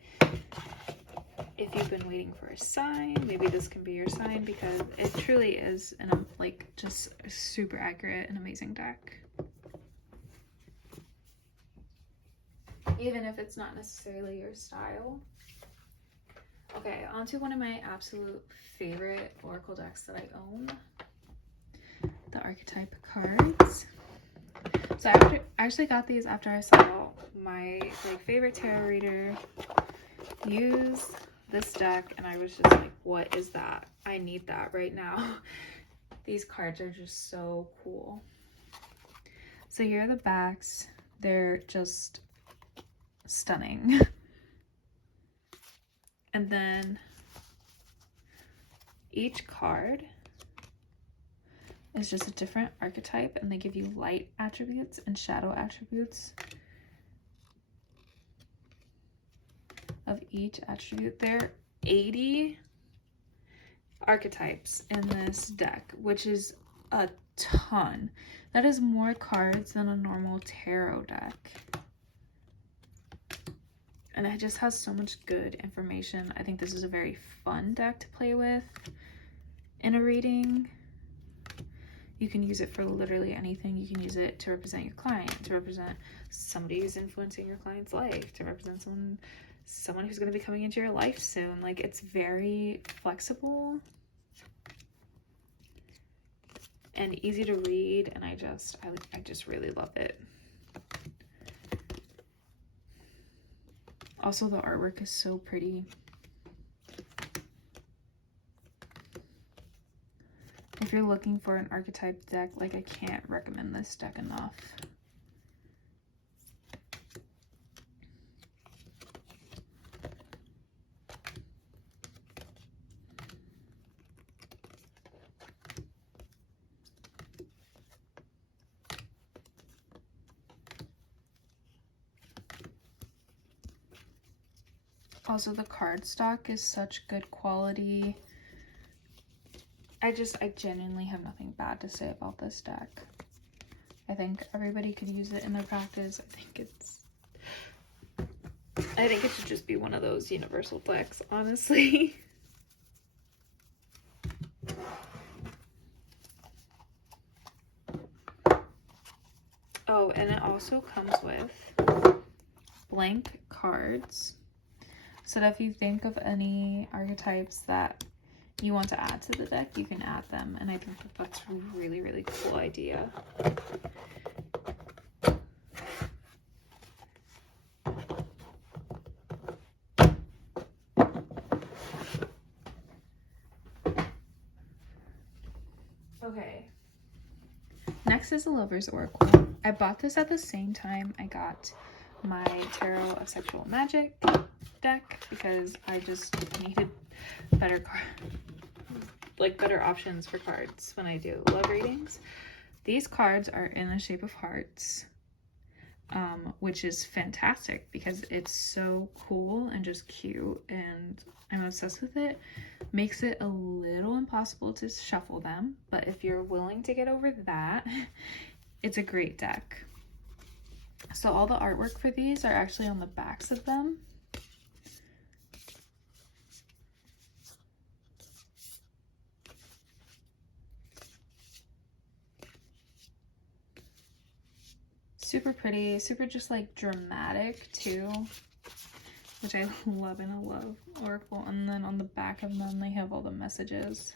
if you've been waiting for a sign, maybe this can be your sign, because it truly is an like just a super accurate and amazing deck. Even if it's not necessarily your style. Okay, on to one of my absolute favorite Oracle decks that I own. The Archetype Cards. So I actually got these after I saw my like favorite tarot reader use this deck, and I was just like, what is that? I need that right now. These cards are just so cool. So here are the backs. They're just stunning. And then each card is just a different archetype, and they give you light attributes and shadow attributes of each attribute. There are 80 archetypes in this deck, which is a ton. That is more cards than a normal tarot deck. And it just has so much good information. I think this is a very fun deck to play with in a reading. You can use it for literally anything. You can use it to represent your client, to represent somebody who's influencing your client's life, to represent someone who's going to be coming into your life soon. Like, it's very flexible and easy to read, and I just really love it. Also, the artwork is so pretty. If you're looking for an archetype deck, like, I can't recommend this deck enough. Also, the cardstock is such good quality. I genuinely have nothing bad to say about this deck. I think everybody could use it in their practice. I think it should just be one of those universal decks, honestly. Oh, and it also comes with blank cards, so that if you think of any archetypes that you want to add to the deck, you can add them, and I think that that's a really, really cool idea. Okay, next is the Lover's Oracle. I bought this at the same time I got my Tarot of Sexual Magic deck, because I just needed better options for cards when I do love readings. These cards are in the shape of hearts, which is fantastic because it's so cool and just cute, and I'm obsessed with it. Makes it a little impossible to shuffle them, but if you're willing to get over that, it's a great deck. So all the artwork for these are actually on the backs of them. Super pretty, super just like dramatic too, which I love in a love oracle. And then on the back of them, they have all the messages.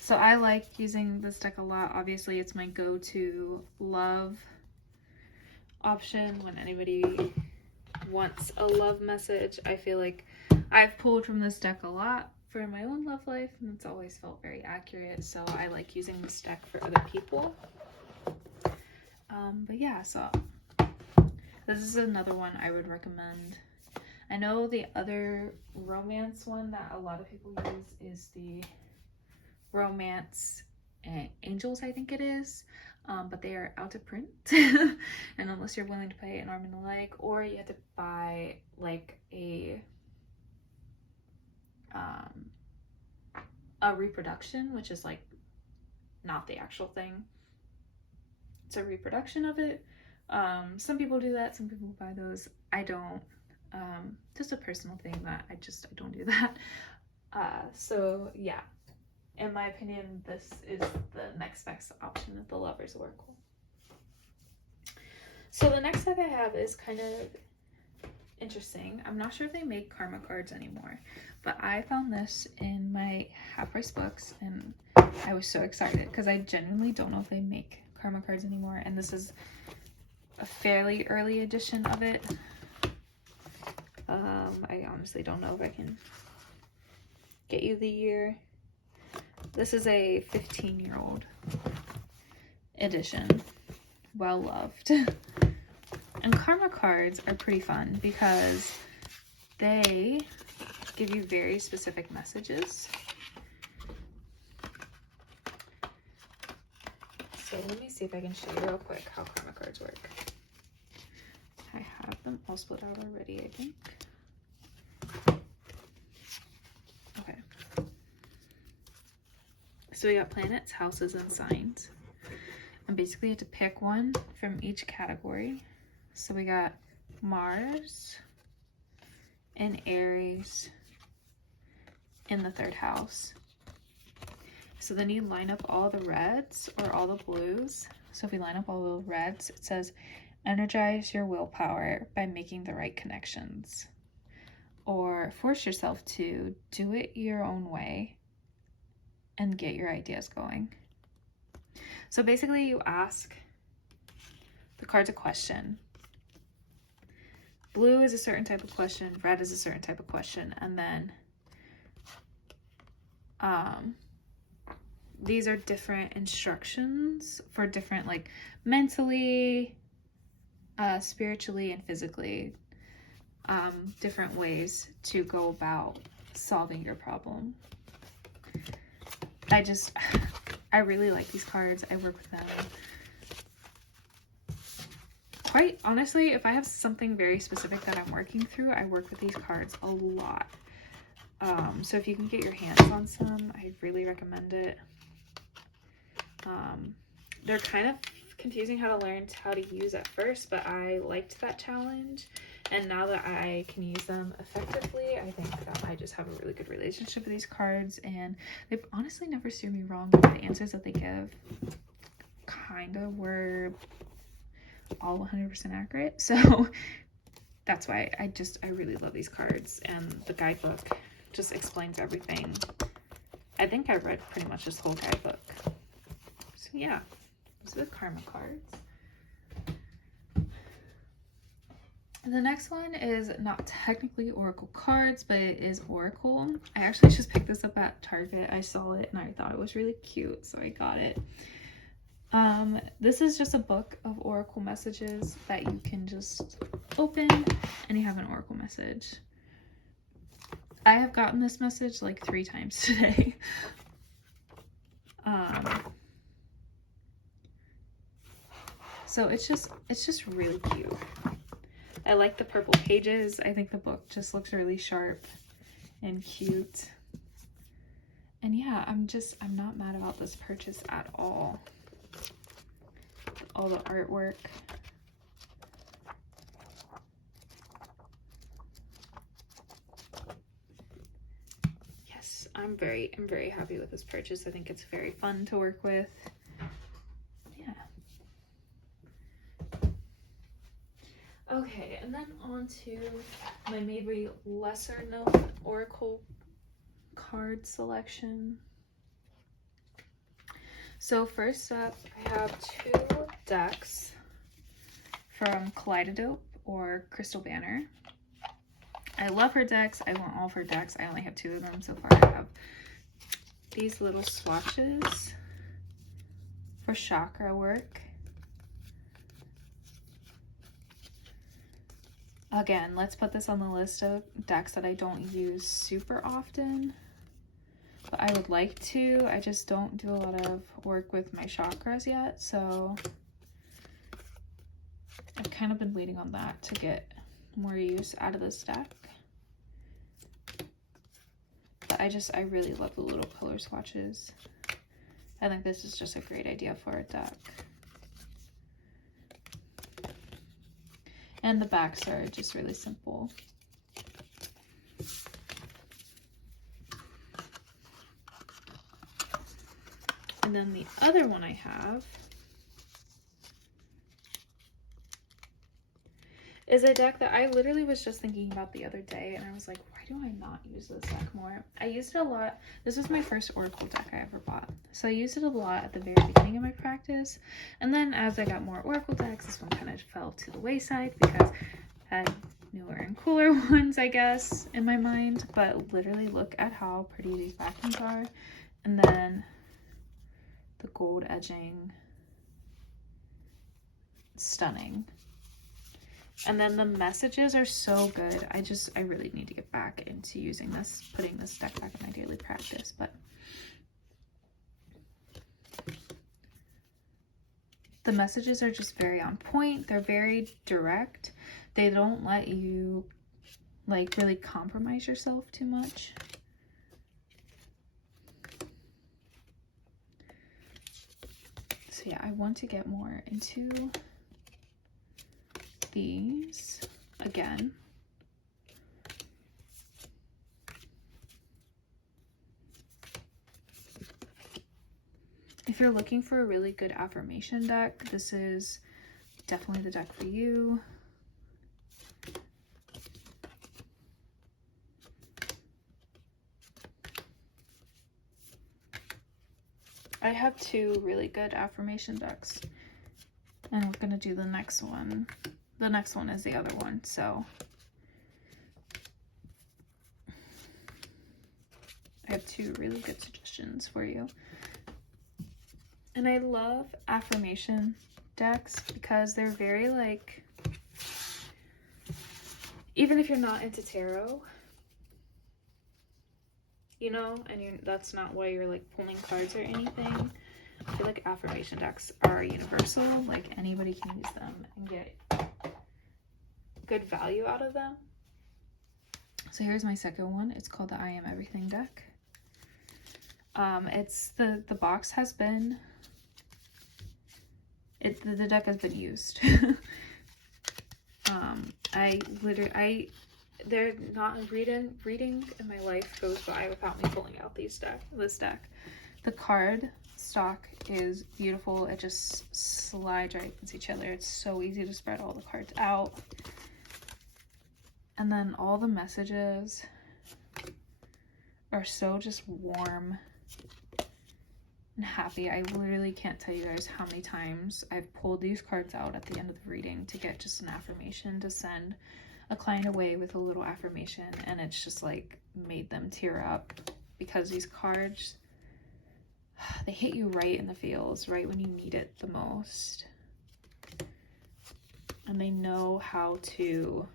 So I like using this deck a lot. Obviously, it's my go-to love option when anybody wants a love message. I feel like I've pulled from this deck a lot for my own love life, and it's always felt very accurate, so I like using this deck for other people. But yeah, so this is another one I would recommend. I know the other romance one that a lot of people use is the Romance Angels, I think it is, but they are out of print. And unless you're willing to pay an arm and a leg, or you have to buy like a reproduction, which is like not the actual thing, it's a reproduction of it. Some people do that, some people buy those. I don't. Just a personal thing that I don't do that. So yeah, in my opinion, this is the next best option of the Lover's Oracle. So the next deck I have is kind of interesting. I'm not sure if they make karma cards anymore, but I found this in my half-price books and I was so excited because I genuinely don't know if they make karma cards anymore, and this is a fairly early edition of it. I honestly don't know if I can get you the year. This is a 15-year-old edition. Well loved. And karma cards are pretty fun because they give you very specific messages. So let me see if I can show you real quick how karma cards work. I have them all split out already, I think. Okay. So we got planets, houses, and signs. And basically you have to pick one from each category. So we got Mars and Aries in the 3rd house. So then you line up all the reds or all the blues. So if we line up all the reds, it says, energize your willpower by making the right connections. Or force yourself to do it your own way and get your ideas going. So basically you ask the cards a question. Blue is a certain type of question, red is a certain type of question, and then these are different instructions for different, like, mentally, spiritually, and physically, different ways to go about solving your problem. I really like these cards. I work with them. Quite honestly, if I have something very specific that I'm working through, I work with these cards a lot. So if you can get your hands on some, I really recommend it. They're kind of confusing how to learn how to use at first, but I liked that challenge. And now that I can use them effectively, I think that I just have a really good relationship with these cards, and they've honestly never steered me wrong. The answers that they give kind of were all 100% accurate. So that's why I really love these cards, and the guidebook just explains everything. I think I read pretty much this whole guidebook. So yeah, those are the karma cards. The next one is not technically Oracle cards, but it is Oracle. I actually just picked this up at Target. I saw it and I thought it was really cute, so I got it. This is just a book of Oracle messages that you can just open and you have an Oracle message. I have gotten this message like 3 times today. So it's just really cute. I like the purple pages. I think the book just looks really sharp and cute. And yeah, I'm not mad about this purchase at all. All the artwork. Yes, I'm very happy with this purchase. I think it's very fun to work with. Yeah. Okay, and then on to my maybe lesser known Oracle card selection. So first up, I have 2 decks from Kaleidodope or Crystal Banner. I love her decks. I want all of her decks. I only have 2 of them so far. I have these little swatches for chakra work. Again, let's put this on the list of decks that I don't use super often, but I would like to. I just don't do a lot of work with my chakras yet, so I've kind of been waiting on that to get more use out of this deck. But I really love the little color swatches. I think this is just a great idea for a deck. And the backs are just really simple. And then the other one I have is a deck that I literally was just thinking about the other day, and I was like, why do I not use this deck more? I used it a lot. This was my first Oracle deck I ever bought. So I used it a lot at the very beginning of my practice. And then as I got more Oracle decks, this one kind of fell to the wayside because I had newer and cooler ones, I guess, in my mind. But literally look at how pretty these backings are. And then the gold edging, stunning. And then the messages are so good. I really need to get back into using this, putting this deck back in my daily practice. But the messages are just very on point. They're very direct. They don't let you like really compromise yourself too much. So yeah, I want to get more into these again. If you're looking for a really good affirmation deck, this is definitely the deck for you. I have 2 really good affirmation decks, and we're gonna do the next one. The next one is the other one, so I have 2 really good suggestions for you. And I love affirmation decks because they're very like, even if you're not into tarot, you know, and that's not why you're like pulling cards or anything, I feel like affirmation decks are universal. Like anybody can use them and get good value out of them. So here's my second one. It's called the I Am Everything deck. It's the box has been, the deck has been used. They're not reading in my life goes by without me pulling out this deck. The card stock is beautiful. It just slides right against each other. It's so easy to spread all the cards out. And then all the messages are so just warm and happy. I literally can't tell you guys how many times I've pulled these cards out at the end of the reading to get just an affirmation to send a client away with a little affirmation, and it's just like made them tear up because these cards, they hit you right in the feels, right when you need it the most. And they know how to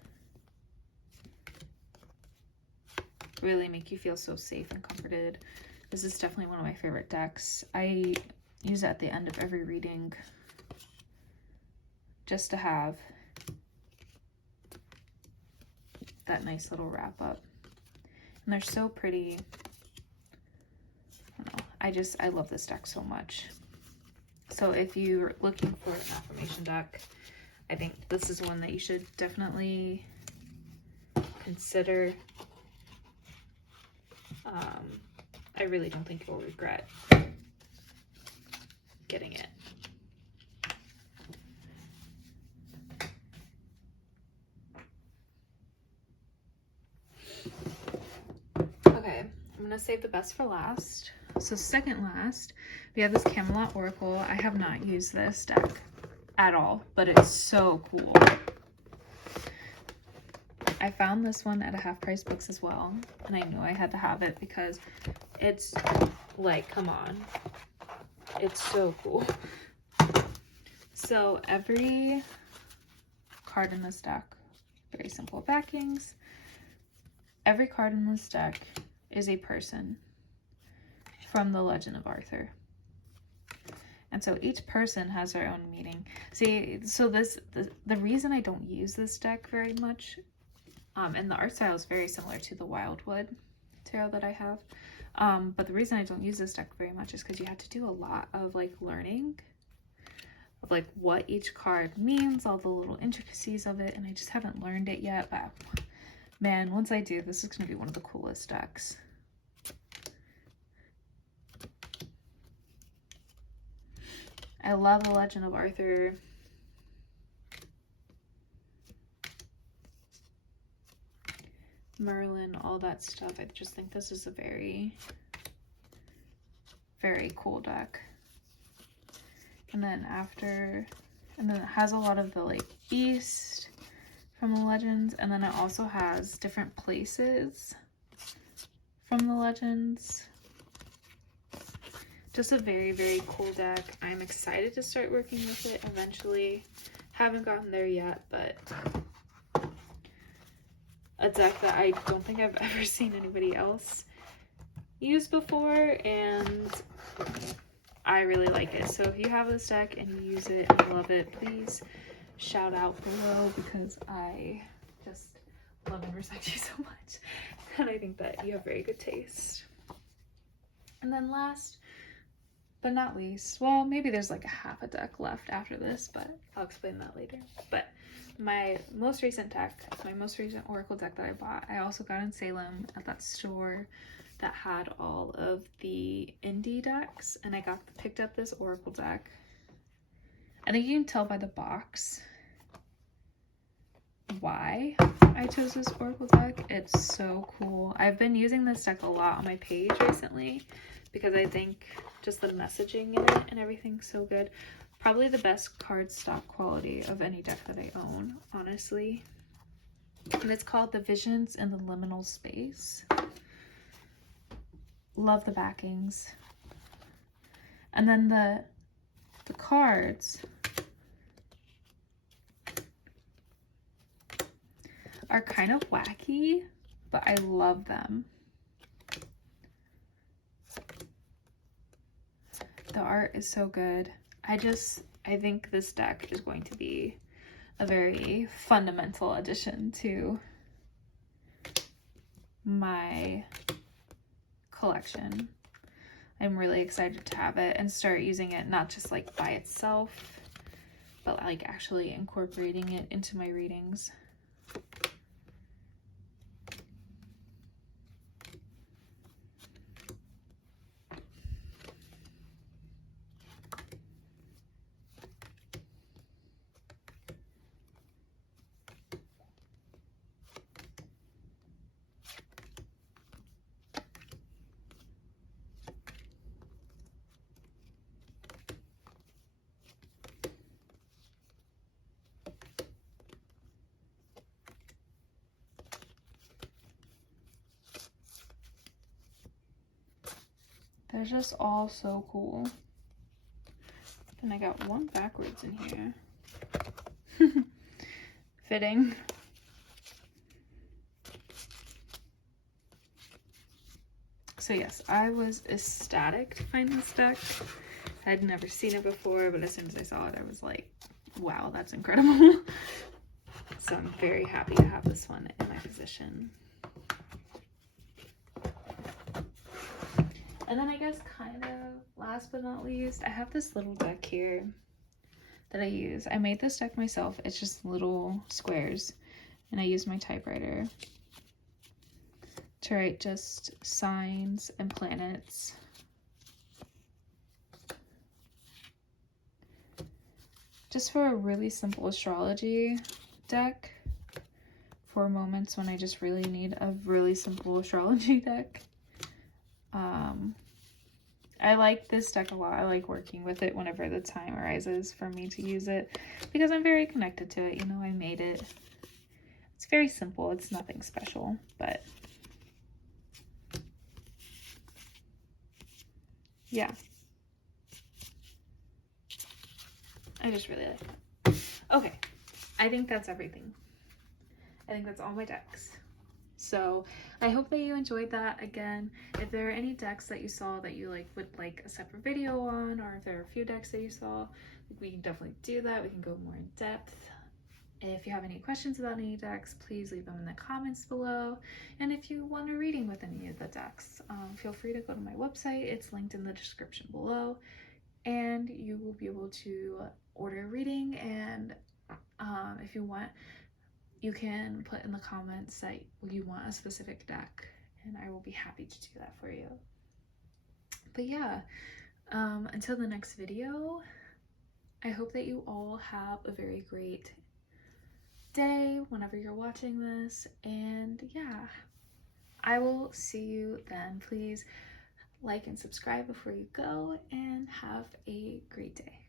really make you feel so safe and comforted. This is definitely one of my favorite decks. I use it at the end of every reading just to have that nice little wrap up. And they're so pretty. I don't know. I love this deck so much. So if you're looking for an affirmation deck, I think this is one that you should definitely consider. I really don't think you'll regret getting it. Okay, I'm gonna save the best for last. So second last, we have this Camelot Oracle. I have not used this deck at all, but it's so cool. I found this one at a Half Price Books as well, and I knew I had to have it because it's like, come on, it's so cool. So every card in this deck, very simple backings, every card in this deck is a person from the Legend of Arthur. And so each person has their own meaning. See, so the reason I don't use this deck very much, and the art style is very similar to the Wildwood tarot that I have, but the reason I don't use this deck very much is because you have to do a lot of like learning of like what each card means, all the little intricacies of it, and I just haven't learned it yet. But man, once I do, this is going to be one of the coolest decks. I love the Legend of Arthur. Merlin, all that stuff. I just think this is a very, very cool deck. And then it has a lot of the like beast from the legends, and then it also has different places from the legends. Just a very, very cool deck. I'm excited to start working with it eventually. Haven't gotten there yet, but a deck that I don't think I've ever seen anybody else use before, and I really like it. So if you have this deck and you use it and love it, please shout out below, because I just love and respect you so much, and I think that you have very good taste. And then last but not least, well, maybe there's like a half a deck left after this, but I'll explain that later. But my most recent deck, my most recent Oracle deck that I bought, I also got in Salem at that store that had all of the indie decks, and I picked up this Oracle deck. I think you can tell by the box why I chose this Oracle deck. It's so cool. I've been using this deck a lot on my page recently because I think just the messaging in it and everything's so good. Probably the best card stock quality of any deck that I own, honestly. And it's called The Visions in the Liminal Space. Love the backings. And then the cards are kind of wacky, but I love them. The art is so good. I think this deck is going to be a very fundamental addition to my collection. I'm really excited to have it and start using it, not just like by itself, but like actually incorporating it into my readings. They're just all so cool. And I got one backwards in here. Fitting. So yes, I was ecstatic to find this deck. I'd never seen it before, but as soon as I saw it, I was like, wow, that's incredible. So I'm very happy to have this one in my possession. And then I guess kind of last but not least, I have this little deck here that I use. I made this deck myself. It's just little squares, and I use my typewriter to write just signs and planets. Just for a really simple astrology deck, for moments when I just really need a really simple astrology deck. I like this deck a lot. I like working with it whenever the time arises for me to use it because I'm very connected to it. You know, I made it. It's very simple. It's nothing special, but yeah. I just really like that. Okay, I think that's everything. I think that's all my decks. So I hope that you enjoyed that. Again, if there are any decks that you saw that you would like a separate video on, or if there are a few decks that you saw, we can definitely do that. We can go more in depth. If you have any questions about any decks, please leave them in the comments below. And if you want a reading with any of the decks, feel free to go to my website. It's linked in the description below, and you will be able to order a reading. And if you want, you can put in the comments that you want a specific deck, and I will be happy to do that for you. But yeah, until the next video, I hope that you all have a very great day whenever you're watching this, and yeah, I will see you then. Please like and subscribe before you go, and have a great day.